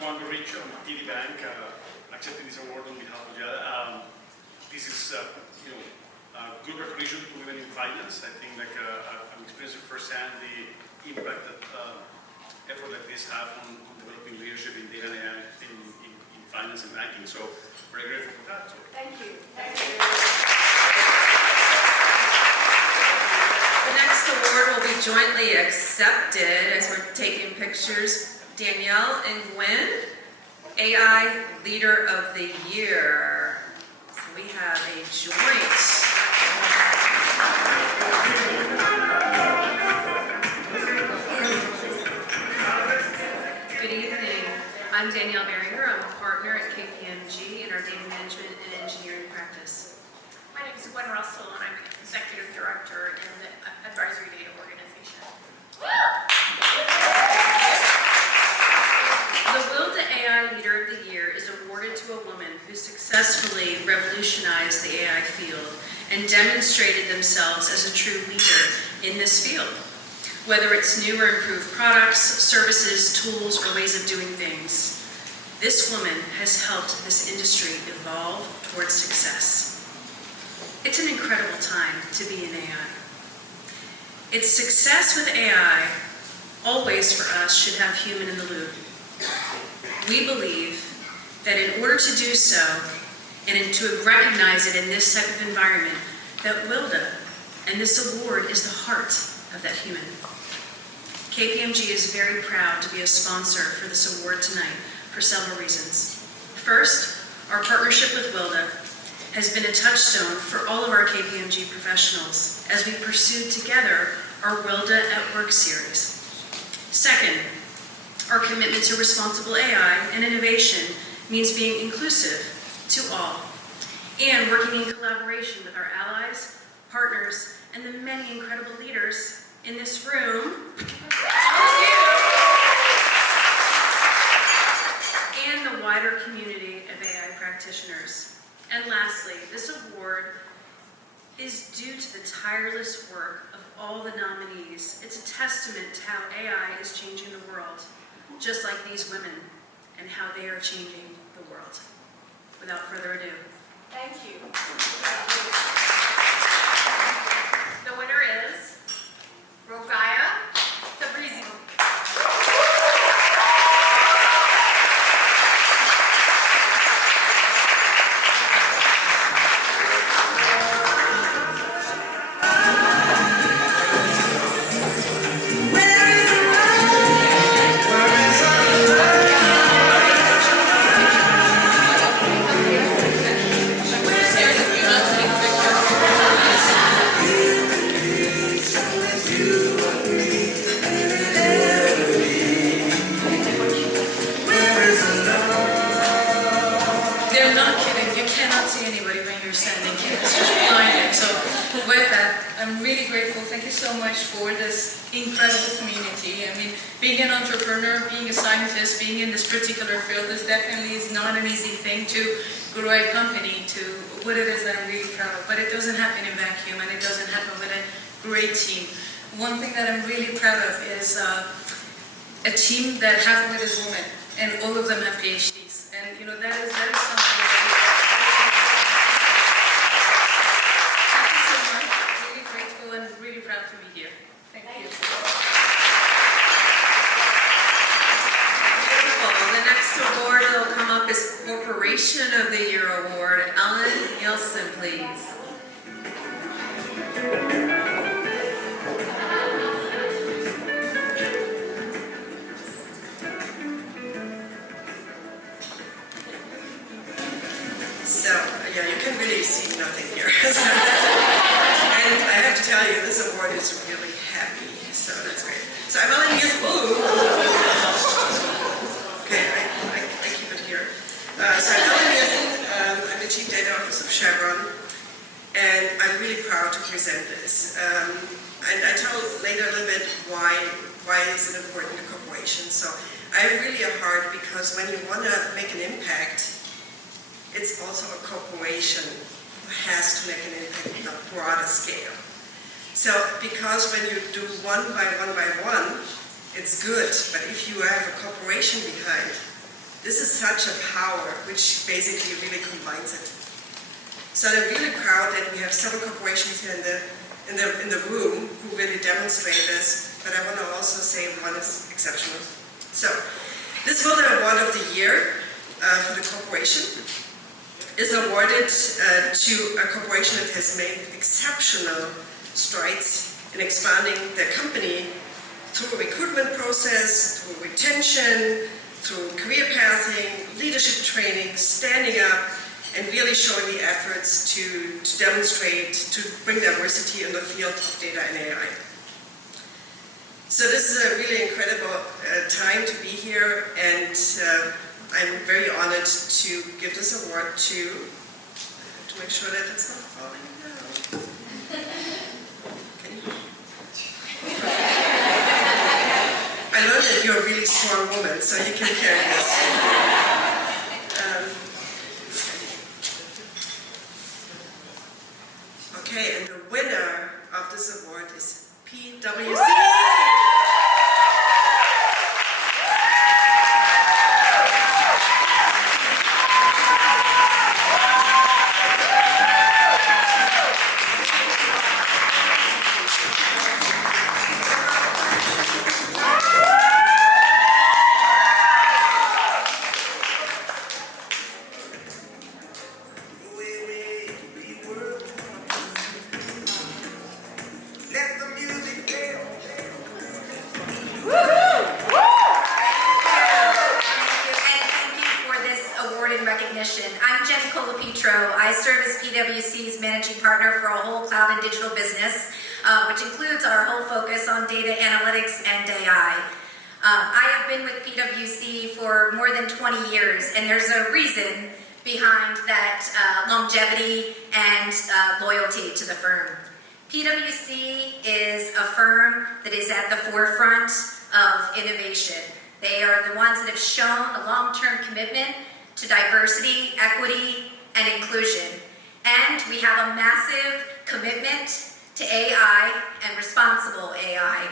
Juan Rich of TD Bank accepting this award on behalf of Gala. This is a good recognition to women in finance. I think I'm experiencing firsthand the impact that effort like this have on developing leadership in data and AI in finance and banking. So very grateful for that. So. Thank you. Thank you. The next award will be jointly accepted as we're taking pictures. Danielle and Gwen, AI Leader of the Year. So we have a joint. Good evening. I'm Danielle Beringer. I'm a partner at KPMG in our data management and engineering practice. My name is Gwen Russell, and I'm Executive Director in the Advisory Data Organization. The Wlda AI Leader of the Year is awarded to a woman who successfully revolutionized the AI field and demonstrated themselves as a true leader in this field. Whether it's new or improved products, services, tools, or ways of doing things, this woman has helped this industry evolve towards success. It's an incredible time to be in AI. Its success with AI always for us should have human in the loop. We believe that in order to do so, and to recognize it in this type of environment, that Wlda and this award is the heart of that human. KPMG is very proud to be a sponsor for this award tonight for several reasons. First, our partnership with Wlda has been a touchstone for all of our KPMG professionals as we pursue together our Wlda at Work series. Second, our commitment to responsible AI and innovation means being inclusive to all and working in collaboration with our allies, partners, and the many incredible leaders in this room, and the wider community of AI practitioners. And lastly, this award is due to the tireless work of all the nominees. It's a testament to how AI is changing the world, just like these women, and how they are changing the world. Without further ado. Thank you. The winner is Rogaya Tabrizi. They're not kidding. You cannot see anybody when you're standing here. It's just blinding. So with that, I'm really grateful. Thank you so much for this incredible community. I mean, being an entrepreneur, being a scientist, being in this particular field is definitely not an easy thing to grow a company to what it is that I'm really proud of. But it doesn't happen in vacuum, and it doesn't happen with a great team. One thing that I'm really proud of is a team that half of it is women, and all of them have PhDs. And you know, that is something that thank you so much. Really grateful and really proud to be here. Thank you. Beautiful. The next award that will come up is Corporation of the Year Award. Ellen Nielsen, please. So, yeah, you can really see nothing here. And I have to tell you, this award is really heavy, so that's great. So I'm only using, okay, I keep it here. So I'm only using, I'm the Chief Data Officer of Chevron, and I'm really proud to present this. And I tell later a little bit why is it important to corporations. So I have really a heart because when you want to make an impact, it's also a corporation who has to make an impact on a broader scale. So because when you do one by one, it's good, but if you have a corporation behind, this is such a power which basically really combines it. So I'm really proud that we have several corporations here in the room who really demonstrate this, but I want to also say one is exceptional. So this Wlda Award of the Year for the corporation is awarded to a corporation that has made exceptional strides in expanding their company through a recruitment process, through retention, through career pathing, leadership training, standing up, and really showing the efforts to demonstrate, to bring diversity in the field of data and AI. So this is a really incredible time to be here, and I'm very honored to give this award to make sure that it's not falling down. I learned that you're a really strong woman, so you can carry this. Okay, and the winner of this award is PwC. I serve as PwC's managing partner for a whole cloud and digital business, which includes our whole focus on data analytics and AI. I have been with PwC for more than 20 years, and there's a reason behind that longevity and loyalty to the firm. PwC is a firm that is at the forefront of innovation. They are the ones that have shown a long-term commitment to diversity, equity, and inclusion. And we have a massive commitment to AI and responsible AI.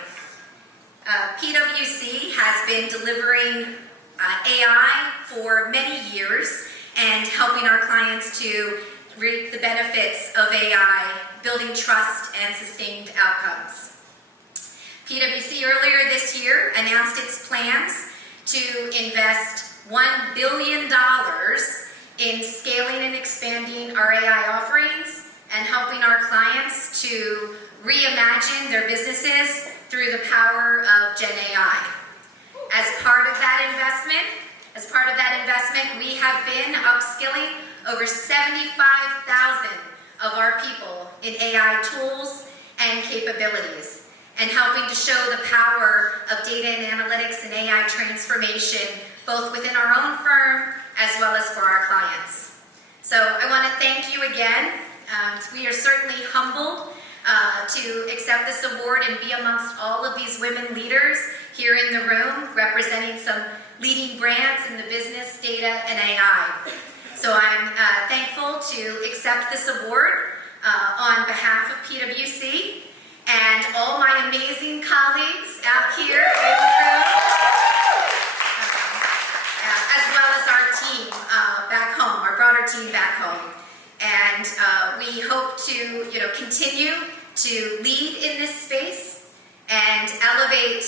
PwC has been delivering AI for many years and helping our clients to reap the benefits of AI, building trust and sustained outcomes. PwC earlier this year announced its plans to invest $1 billion in scaling and expanding our AI offerings and helping our clients to reimagine their businesses through the power of Gen AI. As part of that investment, we have been upskilling over 75,000 of our people in AI tools and capabilities, and helping to show the power of data and analytics and AI transformation, both within our own firm as well as for our clients. So I want to thank you again. We are certainly humbled to accept this award and be amongst all of these women leaders here in the room, representing some leading brands in the business, data, and AI. So I'm thankful to accept this award on behalf of PwC and all my amazing colleagues out here in the room, as well as our team back home, our broader team back home. And we hope to continue to lead in this space and elevate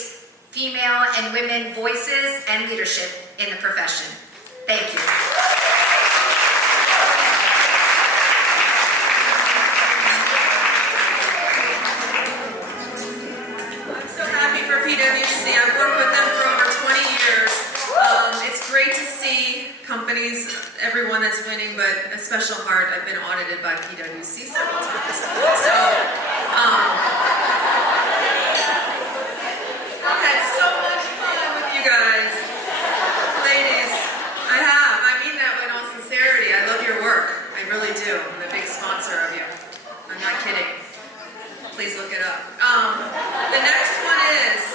female and women voices and leadership in the profession. Thank you. I'm so happy for PwC. I've worked with them for over 20 years. It's great to see companies, everyone that's winning, but a special heart. I've been audited by PwC several times. So, I've had so much fun with you guys. Ladies, I have. I mean that with all sincerity. I love your work. I really do. I'm a big sponsor of you. I'm not kidding. Please look it up. The next one is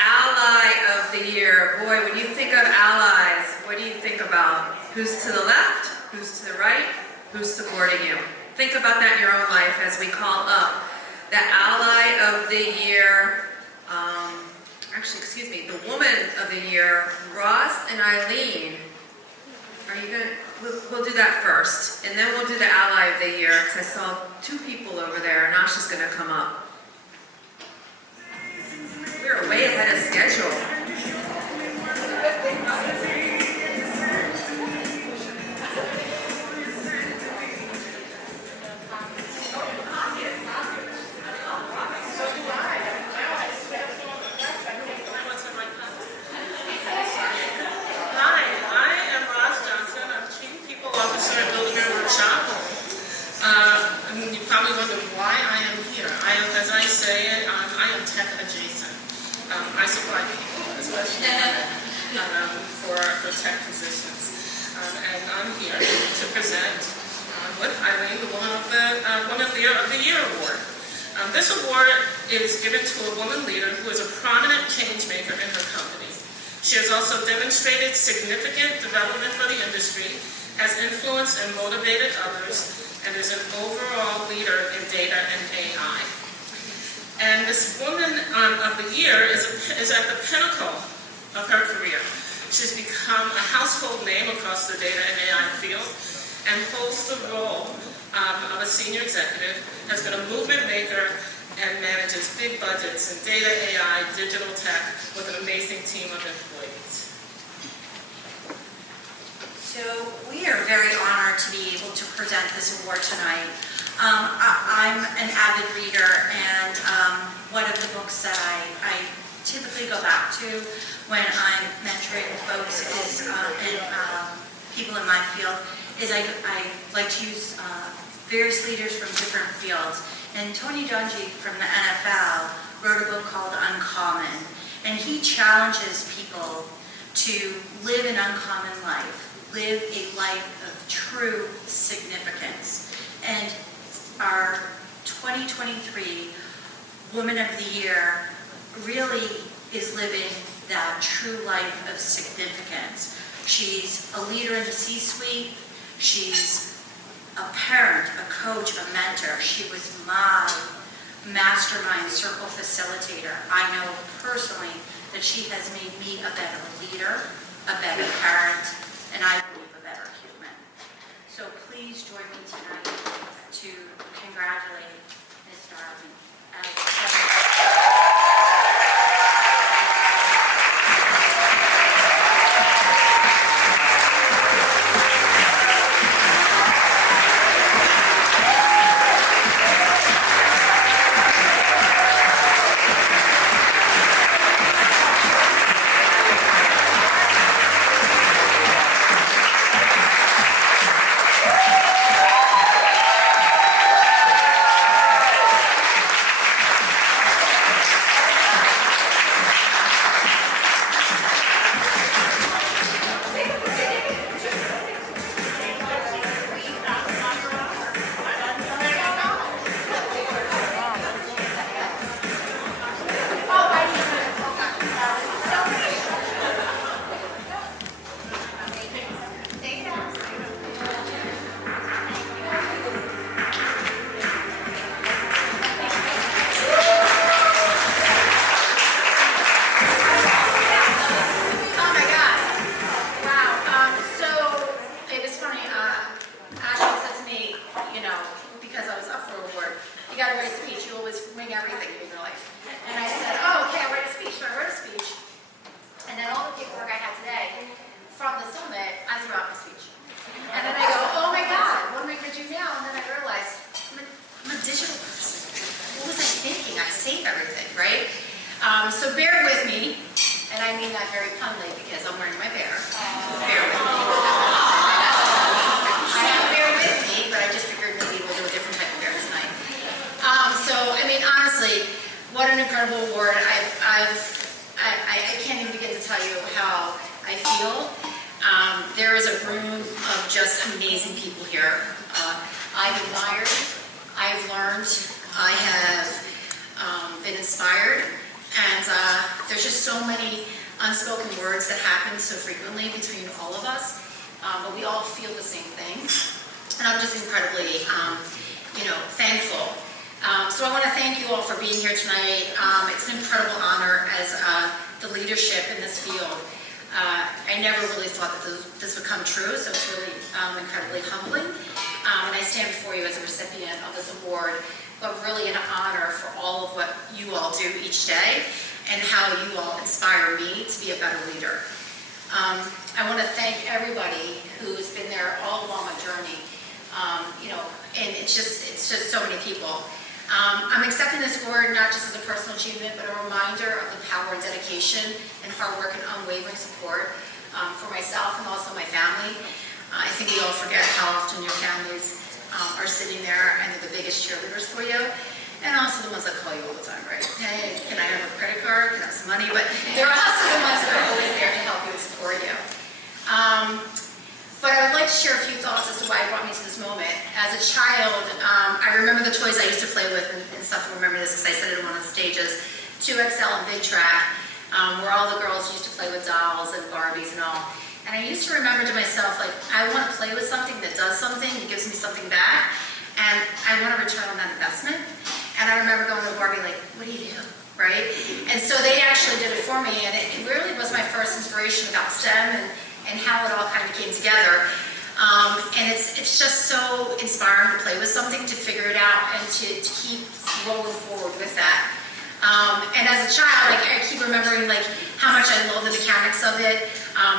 Ally of the Year. Boy, when you think of allies, what do you think about? Who's to the left? Who's to the right? Who's supporting you? Think about that in your own life as we call up the Ally of the Year. The Woman of the Year, Ross and Eileen. Are you gonna? We'll do that first, and then we'll do the Ally of the Year because I saw two people over there, and Asha's gonna come up. We're way ahead of schedule. You probably wonder why I am here. As I say it, I am tech adjacent. I supply people, especially for tech positions. And I'm here to present with Eileen the Woman of the Year award. This award is given to a woman leader who is a prominent change maker in her company. She has also demonstrated significant development for the industry, has influenced and motivated others, and is an overall leader in data and AI. And this Woman of the Year is at the pinnacle of her career. She's become a household name across the data and AI field and holds the role of a senior executive, has been a movement maker, and manages big budgets in data, AI, digital tech with an amazing team of employees. So we are very honored to be able to present this award tonight. I'm an avid reader, and one of the books that I typically go back to when I'm mentoring folks is, and people in my field, is I like to use various leaders from different fields. And Tony Dungy from the NFL wrote a book called Uncommon, and he challenges people to live an uncommon life. Live a life of true significance. And our 2023 Woman of the Year really is living that true life of significance. She's a leader in the C-suite. She's a parent, a coach, a mentor. She was my mastermind circle facilitator. I know personally that she has made me a better leader, a better parent, and I believe a better human. So please join me tonight to congratulate Ms. Darling. incredible award. I can't even begin to tell you how I feel. There is a room of just amazing people here. I've admired, I've learned, I have been inspired, and there's just so many unspoken words that happen so frequently between all of us, but we all feel the same thing, and I'm just incredibly, thankful. So I want to thank you all for being here tonight. It's an incredible honor as the leadership in this field. I never really thought that this would come true, so it's really incredibly humbling. And I stand before you as a recipient of this award, but really an honor for all of what you all do each day and how you all inspire me to be a better leader. I want to thank everybody who's been there all along my journey. And it's just so many people. I'm accepting this award not just as a personal achievement, but a reminder of the power and dedication and hard work and unwavering support for myself and also my family. I think we all forget how often your families are sitting there and they're the biggest cheerleaders for you. And also the ones that call you all the time, right? Hey, can I have a credit card? Can I have some money? But they're also the ones that are always there to help you and support you. But I would like to share a few thoughts as to why it brought me to this moment. As a child, I remember the toys I used to play with, and stuff will remember this because I said it on one of the stages, 2XL and Big Track, where all the girls used to play with dolls and Barbies and all. And I used to remember to myself, like, I want to play with something that does something, that gives me something back, and I want to return on that investment. And I remember going to Barbie like, what do you do, right? And so they actually did it for me, and it really was my first inspiration about STEM and how it all kind of came together. And it's just so inspiring to play with something, to figure it out, and to keep rolling forward with that. And as a child, I keep remembering like how much I love the mechanics of it,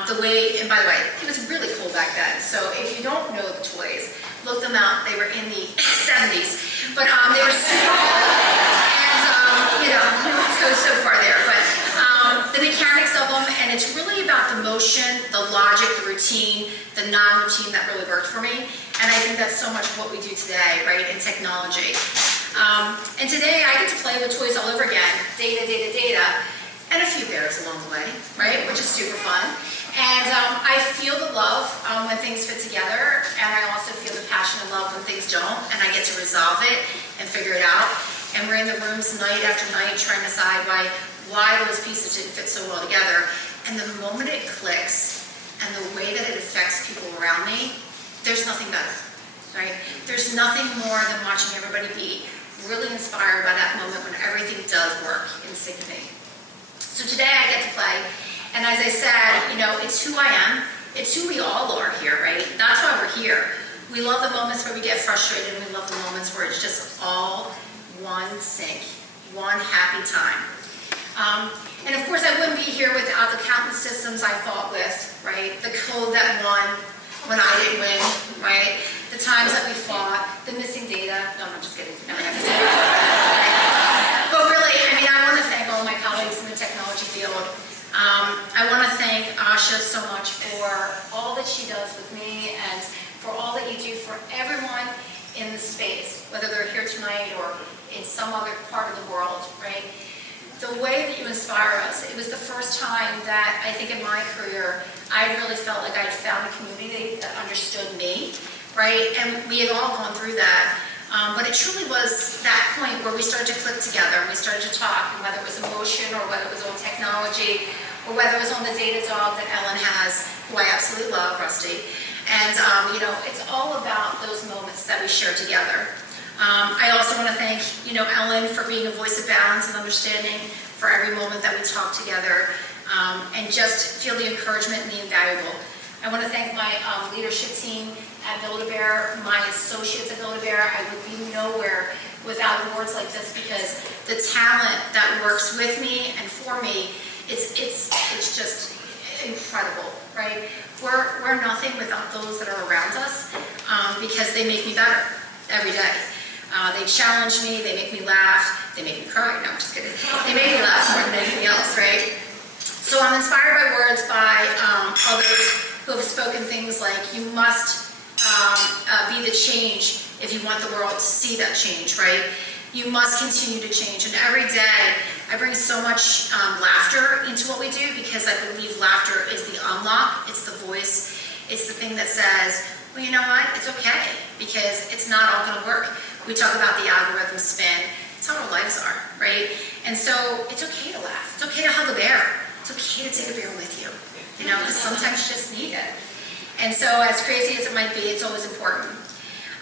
the way, and by the way, it was really cool back then. So if you don't know the toys, look them out. They were in the 70s, but they were super cool. And we won't go so far there, but the mechanics of them, and it's really about the motion, the logic, the routine, the non-routine that really worked for me. And I think that's so much what we do today, right, in technology. And today I get to play with toys all over again, data, and a few bears along the way, right, which is super fun. And I feel the love when things fit together, and I also feel the passion and love when things don't, and I get to resolve it and figure it out. And we're in the rooms night after night trying to decide why those pieces didn't fit so well together. And the moment it clicks and the way that it affects people around me, there's nothing better, right? There's nothing more than watching everybody be really inspired by that moment when everything does work in synchrony. So today I get to play, and as I said, it's who I am. It's who we all are here, right? That's why we're here. We love the moments where we get frustrated, and we love the moments where it's just all one sync, one happy time. And of course, I wouldn't be here without the countless systems I fought with, right? The code that won when I didn't win, right? The times that we fought, the missing data. No, I'm just kidding. No, I have to say that. But really, I want to thank all my colleagues in the technology field. I want to thank Asha so much for all that she does with me and for all that you do for everyone in the space, whether they're here tonight or in some other part of the world, right? The way that you inspire us, it was the first time that I think in my career, I really felt like I'd found a community that understood me, right? And we had all gone through that. But it truly was that point where we started to click together and we started to talk, and whether it was emotion or whether it was on technology or whether it was on the data dog that Ellen has, who I absolutely love, Rusty. And, it's all about those moments that we share together. I also want to thank, Ellen for being a voice of balance and understanding for every moment that we talk together, and just feel the encouragement and the invaluable. I want to thank my leadership team at Wlda, my associates at Wlda. I would be nowhere without awards like this, because the talent that works with me and for me, it's just incredible, right? We're nothing without those that are around us, because they make me better every day. They challenge me, they make me laugh, they make me cry. No, I'm just kidding. They make me laugh more than anything else, right? So I'm inspired by words by others who have spoken things like, you must be the change if you want the world to see that change, right? You must continue to change. And every day I bring so much laughter into what we do because I believe laughter is the unlock, it's the voice, it's the thing that says, well, you know what, it's okay because it's not all going to work. We talk about the algorithm spin. It's how our lives are, right? And so it's okay to laugh. It's okay to hug a bear. It's okay to take a beer with you, you know, because sometimes you just need it. And so as crazy as it might be, it's always important.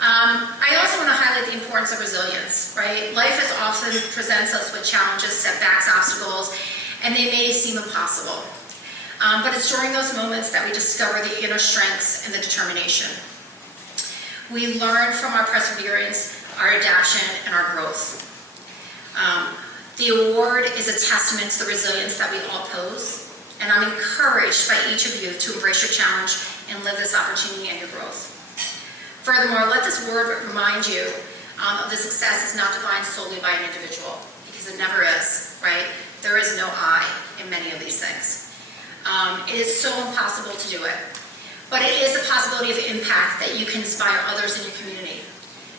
I also want to highlight the importance of resilience, right? Life as often presents us with challenges, setbacks, obstacles, and they may seem impossible. But it's during those moments that we discover the inner strengths and the determination. We learn from our perseverance, our adaptation, and our growth. The award is a testament to the resilience that we all pose, and I'm encouraged by each of you to embrace your challenge and live this opportunity and your growth. Furthermore, let this award remind you of the success is not defined solely by an individual, because it never is, right? There is no I in many of these things. It is so impossible to do it, but it is a possibility of impact that you can inspire others in your community.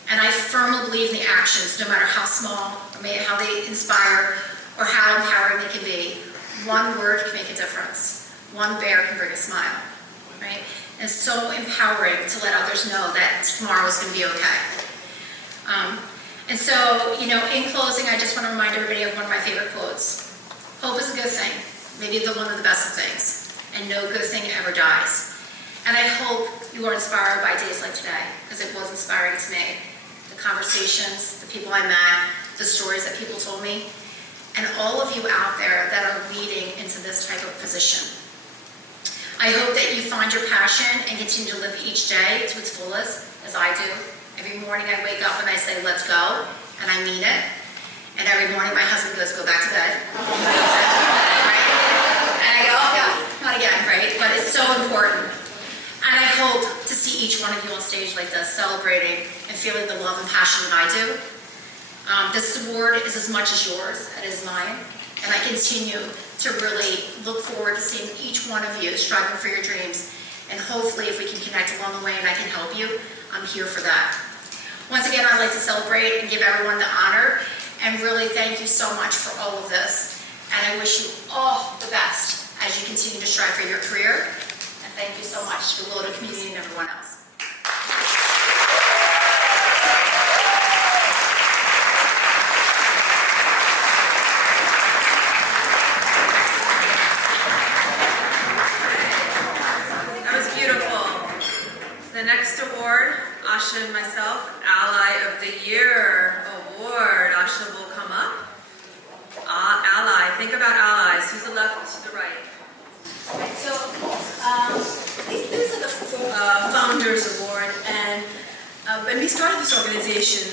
And I firmly believe in the actions, no matter how small, or how they inspire, or how empowering they can be. One word can make a difference. One bear can bring a smile, right? And it's so empowering to let others know that tomorrow is going to be okay. And so, you know, in closing, I just want to remind everybody of one of my favorite quotes. Hope is a good thing, maybe one of the best of things, and no good thing ever dies. And I hope you are inspired by days like today, because it was inspiring to me. The conversations, the people I met, the stories that people told me, and all of you out there that are leading into this type of position. I hope that you find your passion and continue to live each day to its fullest, as I do. Every morning I wake up and I say, let's go, and I mean it. And every morning my husband goes, go back to bed. Right? And I go, oh God, not again, right? But it's so important. And I hope to see each one of you on stage like this, celebrating and feeling the love and passion that I do. This award is as much as yours as mine, and I continue to really look forward to seeing each one of you striving for your dreams. And hopefully, if we can connect along the way and I can help you, I'm here for that. Once again, I'd like to celebrate and give everyone the honor, and really thank you so much for all of this. And I wish you all the best as you continue to strive for your career. And thank you so much to the Wlda community and everyone else. The next award, Asha and myself, Ally of the Year award. Asha will come up. Ally, think about allies. Who's the left, who's the right? Right, so these are the Founders Award, and when we started this organization,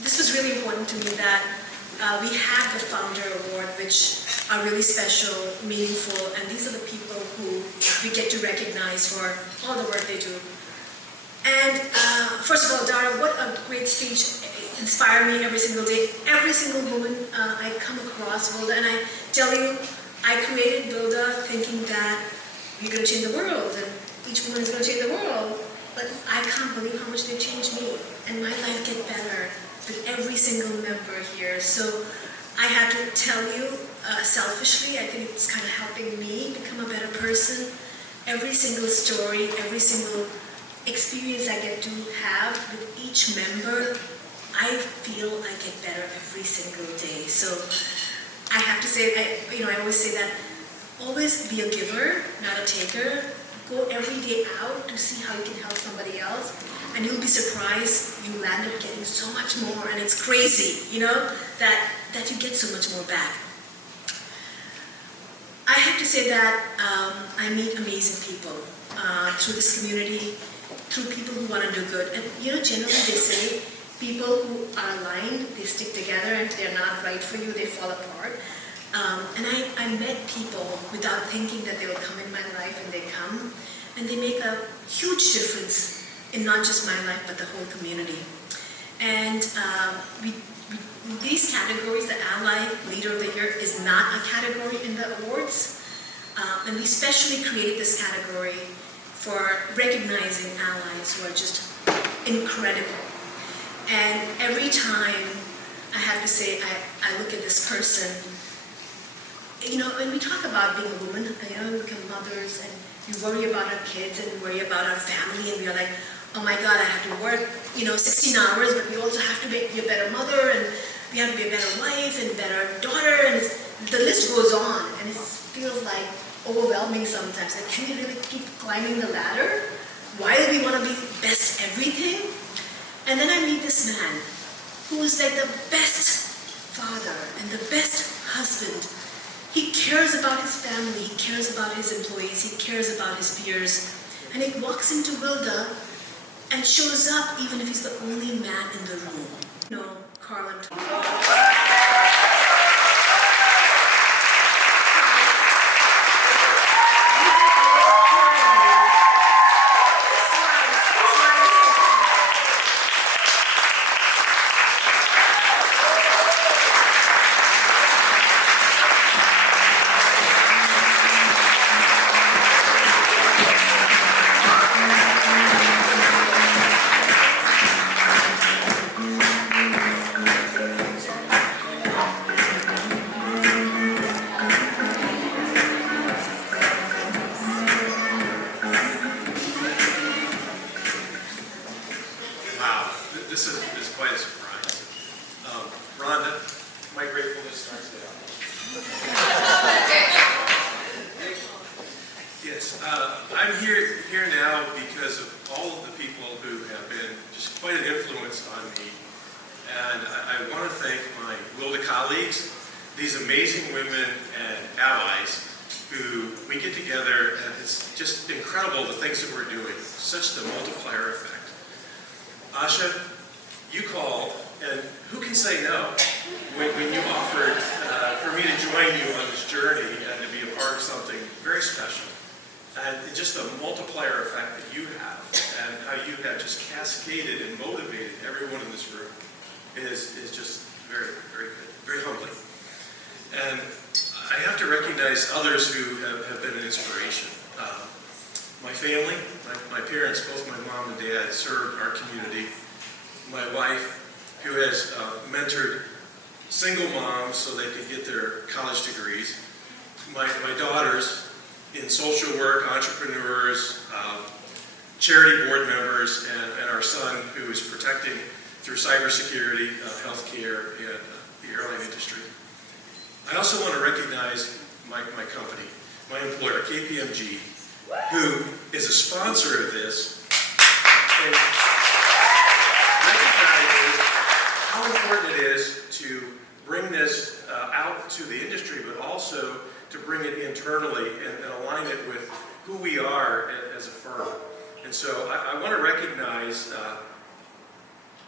this was really important to me that we had the Founder Award, which are really special, meaningful, and these are the people who we get to recognize for all the work they do. And first of all, Dara, what a great speech. Inspired me every single day. Every single woman I come across, Wlda, and I tell you, I created Wlda thinking that we're going to change the world, and each woman is going to change the world. But I can't believe how much they've changed me, and my life get better with every single member here. So I had to tell you, selfishly, I think it's kind of helping me become a better person. Every single story, every single experience I get to have with each member, I feel I get better every single day. So I have to say, I always say that always be a giver, not a taker. Go every day out to see how you can help somebody else, and you'll be surprised you land up getting so much more, and it's crazy, that you get so much more back. I have to say that I meet amazing people through this community, through people who want to do good. And generally they say people who are aligned, they stick together, and if they're not right for you, they fall apart. And I met people without thinking that they would come in my life, and they come, and they make a huge difference in not just my life, but the whole community. And these categories, the Ally Leader of the Year is not a category in the awards. And we specially created this category for recognizing allies who are just incredible. And every time I have to say, I look at this person, you know, when we talk about being a woman, you know, we become mothers and we worry about our kids and worry about our family, and we're like, oh my God, I have to work, you know, 16 hours, but we also have to be a better mother, and we have to be a better wife and better daughter, and the list goes on, and it feels like overwhelming sometimes. Like, can we really keep climbing the ladder? Why do we want to be best everything? And then I meet this man who is like the best father and the best husband. He cares about his family, he cares about his employees, he cares about his peers. And he walks into Wlda and shows up even if he's the only man in the room. No, Carl and Tom. This is quite a surprise. Rhonda, my gratefulness starts there. Yes, I'm here now because of all of the people who have been just quite an influence on me. And I want to thank my Wlda colleagues, these amazing women and allies who we get together, and it's just incredible the things that we're doing, such the multiplier effect. Asha, you called, and who can say no when you offered for me to join you on this journey and to be a part of something very special. And just the multiplier effect that you have and how you have just cascaded and motivated everyone in this room is just very, very good, very humbling. And I have to recognize others who have been an inspiration. My family, my parents, both my mom and dad, served our community. My wife, who has mentored single moms so they could get their college degrees. My daughters in social work, entrepreneurs, charity board members, and our son who is protecting through cybersecurity, healthcare, and the airline industry. I also want to recognize my company, my employer, KPMG, who is a sponsor of this, and recognizes how important it is to bring this out to the industry, but also to bring it internally and align it with who we are as a firm. And so I want to recognize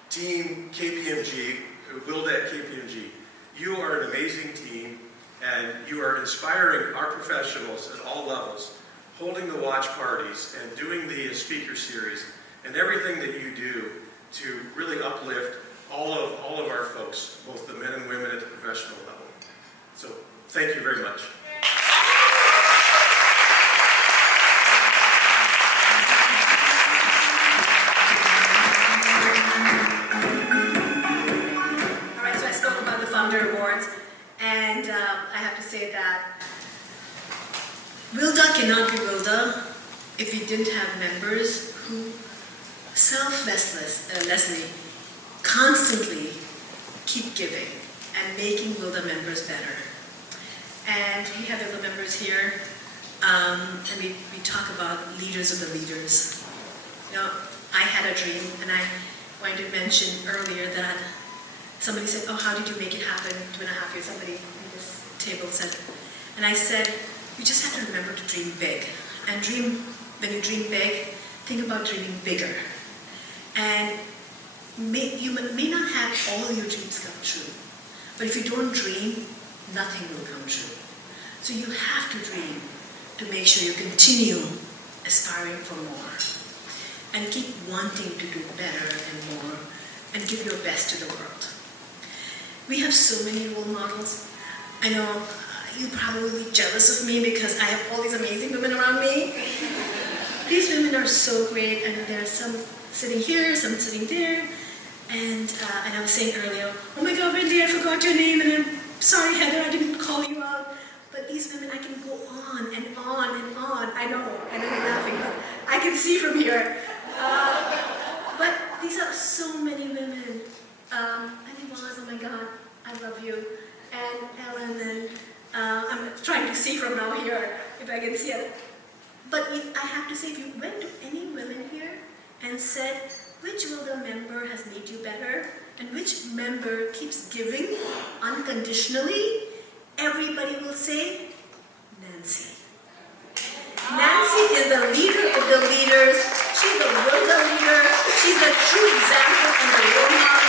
Team KPMG, Wlda at KPMG. You are an amazing team, and you are inspiring our professionals at all levels, holding the watch parties and doing the speaker series and everything that you do to really uplift all of our folks, both the men and women at the professional level. So thank you very much. All right, so I spoke about the Founder Awards, and I have to say that Wlda cannot be Wlda if we didn't have members who selflessly, constantly keep giving and making Wlda members better. And we have Wlda members here, and we talk about leaders of the leaders. You know, I had a dream, and I wanted to mention earlier that somebody said, oh, how did you make it happen 2.5 years? Somebody at this table said, and I said, you just have to remember to dream big. And when you dream big, think about dreaming bigger. And you may not have all your dreams come true, but if you don't dream, nothing will come true. So you have to dream to make sure you continue aspiring for more and keep wanting to do better and more and give your best to the world. We have so many role models. I know you probably will be jealous of me because I have all these amazing women around me. These women are so great, and there are some sitting here, some sitting there. And I was saying earlier, oh my God, Wendy, I forgot your name, and I'm sorry, Heather, I didn't call you out. But But these women, I can go on and on and on. I know you're laughing, but I can see from here. But these are so many women. And Yvonne, oh my God, I love you. And Ellen, and I'm trying to see from now here, if I can see it. But I have to say, if you went to any women here and said, which Wlda member has made you better, and which member keeps giving unconditionally, everybody will say, Nancy. Nancy is the leader of the leaders. She's the Wlda leader. She's the true example and the role model.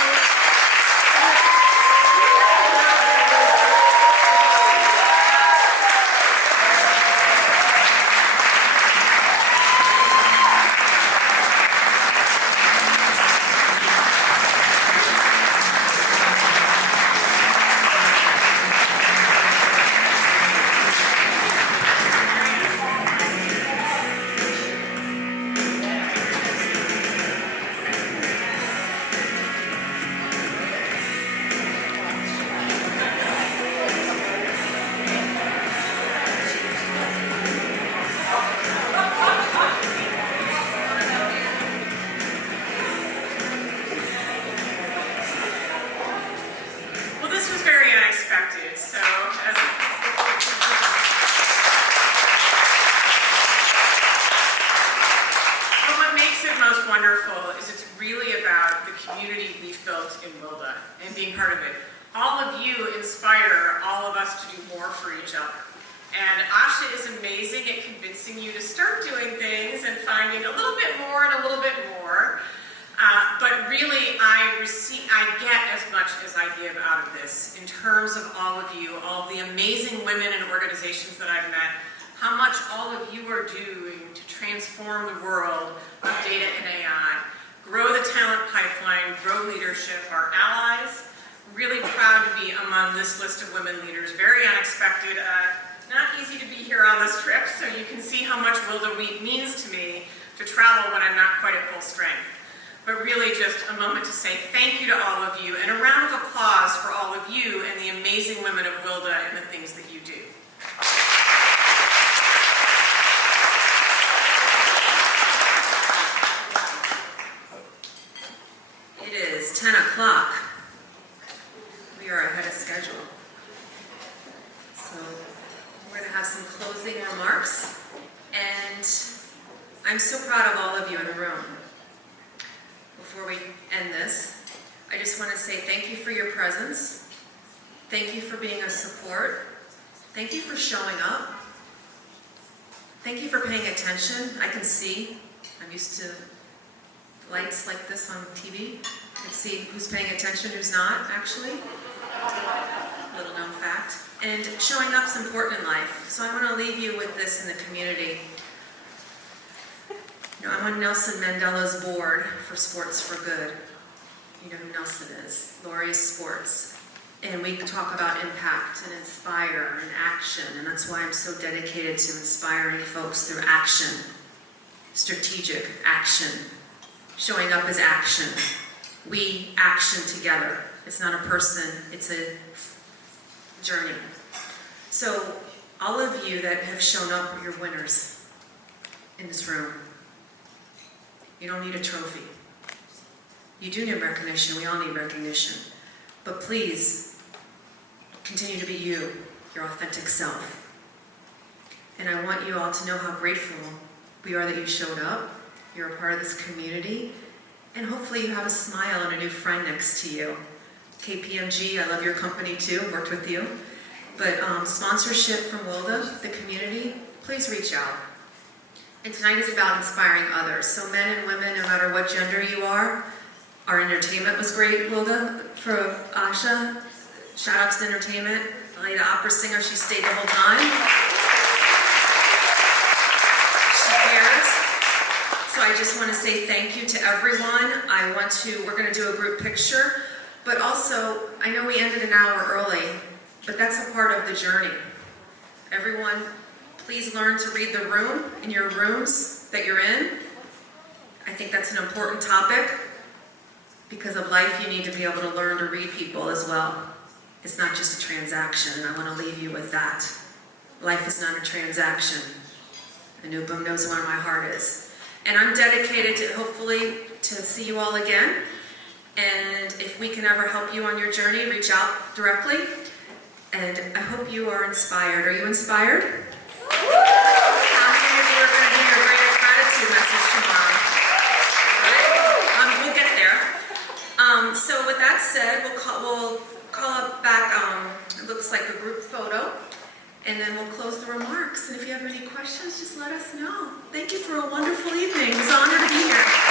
wonderful is it's really about the community we've built in Wlda and being part of it. All of you inspire all of us to do more for each other. And Asha is amazing at convincing you to start doing things and finding a little bit more and a little bit more. But really, I get as much as I give out of this in terms of all of you, all the amazing women and organizations that I've met, how much all of you are doing to transform the world of data and AI, grow the talent pipeline, grow leadership, our allies. Really proud to be among this list of women leaders. Very unexpected. Not easy to be here on this trip, so you can see how much Wlda Week means to me to travel when I'm not quite at full strength. But really just a moment to say thank you to all of you and a round of applause for all of you and the amazing women of Wlda and the things that you do. It is 10 o'clock. We are ahead of schedule. So we're going to have some closing remarks. And I'm so proud of all of you in the room. Before we end this, I just want to say thank you for your presence. Thank you for being a support. Thank you for showing up. Thank you for paying attention. I can see. I'm used to lights like this on TV. I can see who's paying attention, who's not, actually. Little known fact. And showing up's important in life. So I want to leave you with this in the community. You know, I'm on Nelson Mandela's board for Sports for Good. You know who Nelson is, Laurie Sports. And we talk about impact and inspire and action, and that's why I'm so dedicated to inspiring folks through action, strategic action. Showing up is action. We action together. It's not a person, it's a journey. So all of you that have shown up, you're winners in this room. You don't need a trophy. You do need recognition. We all need recognition. But please, continue to be you, your authentic self. And I want you all to know how grateful we are that you showed up. You're a part of this community. And hopefully you have a smile and a new friend next to you. KPMG, I love your company too, worked with you. But sponsorship from Wlda, the community, please reach out. And tonight is about inspiring others. So men and women, no matter what gender you are, our entertainment was great, Wlda, for Asha. Shout out to the entertainment. The lady opera singer, she stayed the whole time. She cares. So I just want to say thank you to everyone. We're going to do a group picture. But also, I know we ended an hour early, but that's a part of the journey. Everyone, please learn to read the room in your rooms that you're in. I think that's an important topic. Because of life, you need to be able to learn to read people as well. It's not just a transaction, and I want to leave you with that. life is not a transaction. Anupam knows where my heart is. And I'm dedicated to, hopefully, to see you all again. And if we can ever help you on your journey, reach out directly. And I hope you are inspired. Are you inspired? How many of you are going to do your greatest gratitude message tomorrow? Right? We'll get there. So with that said, we'll call it back. It looks like a group photo. And then we'll close the remarks. And if you have any questions, just let us know. Thank you for a wonderful evening. It was an honor to be here.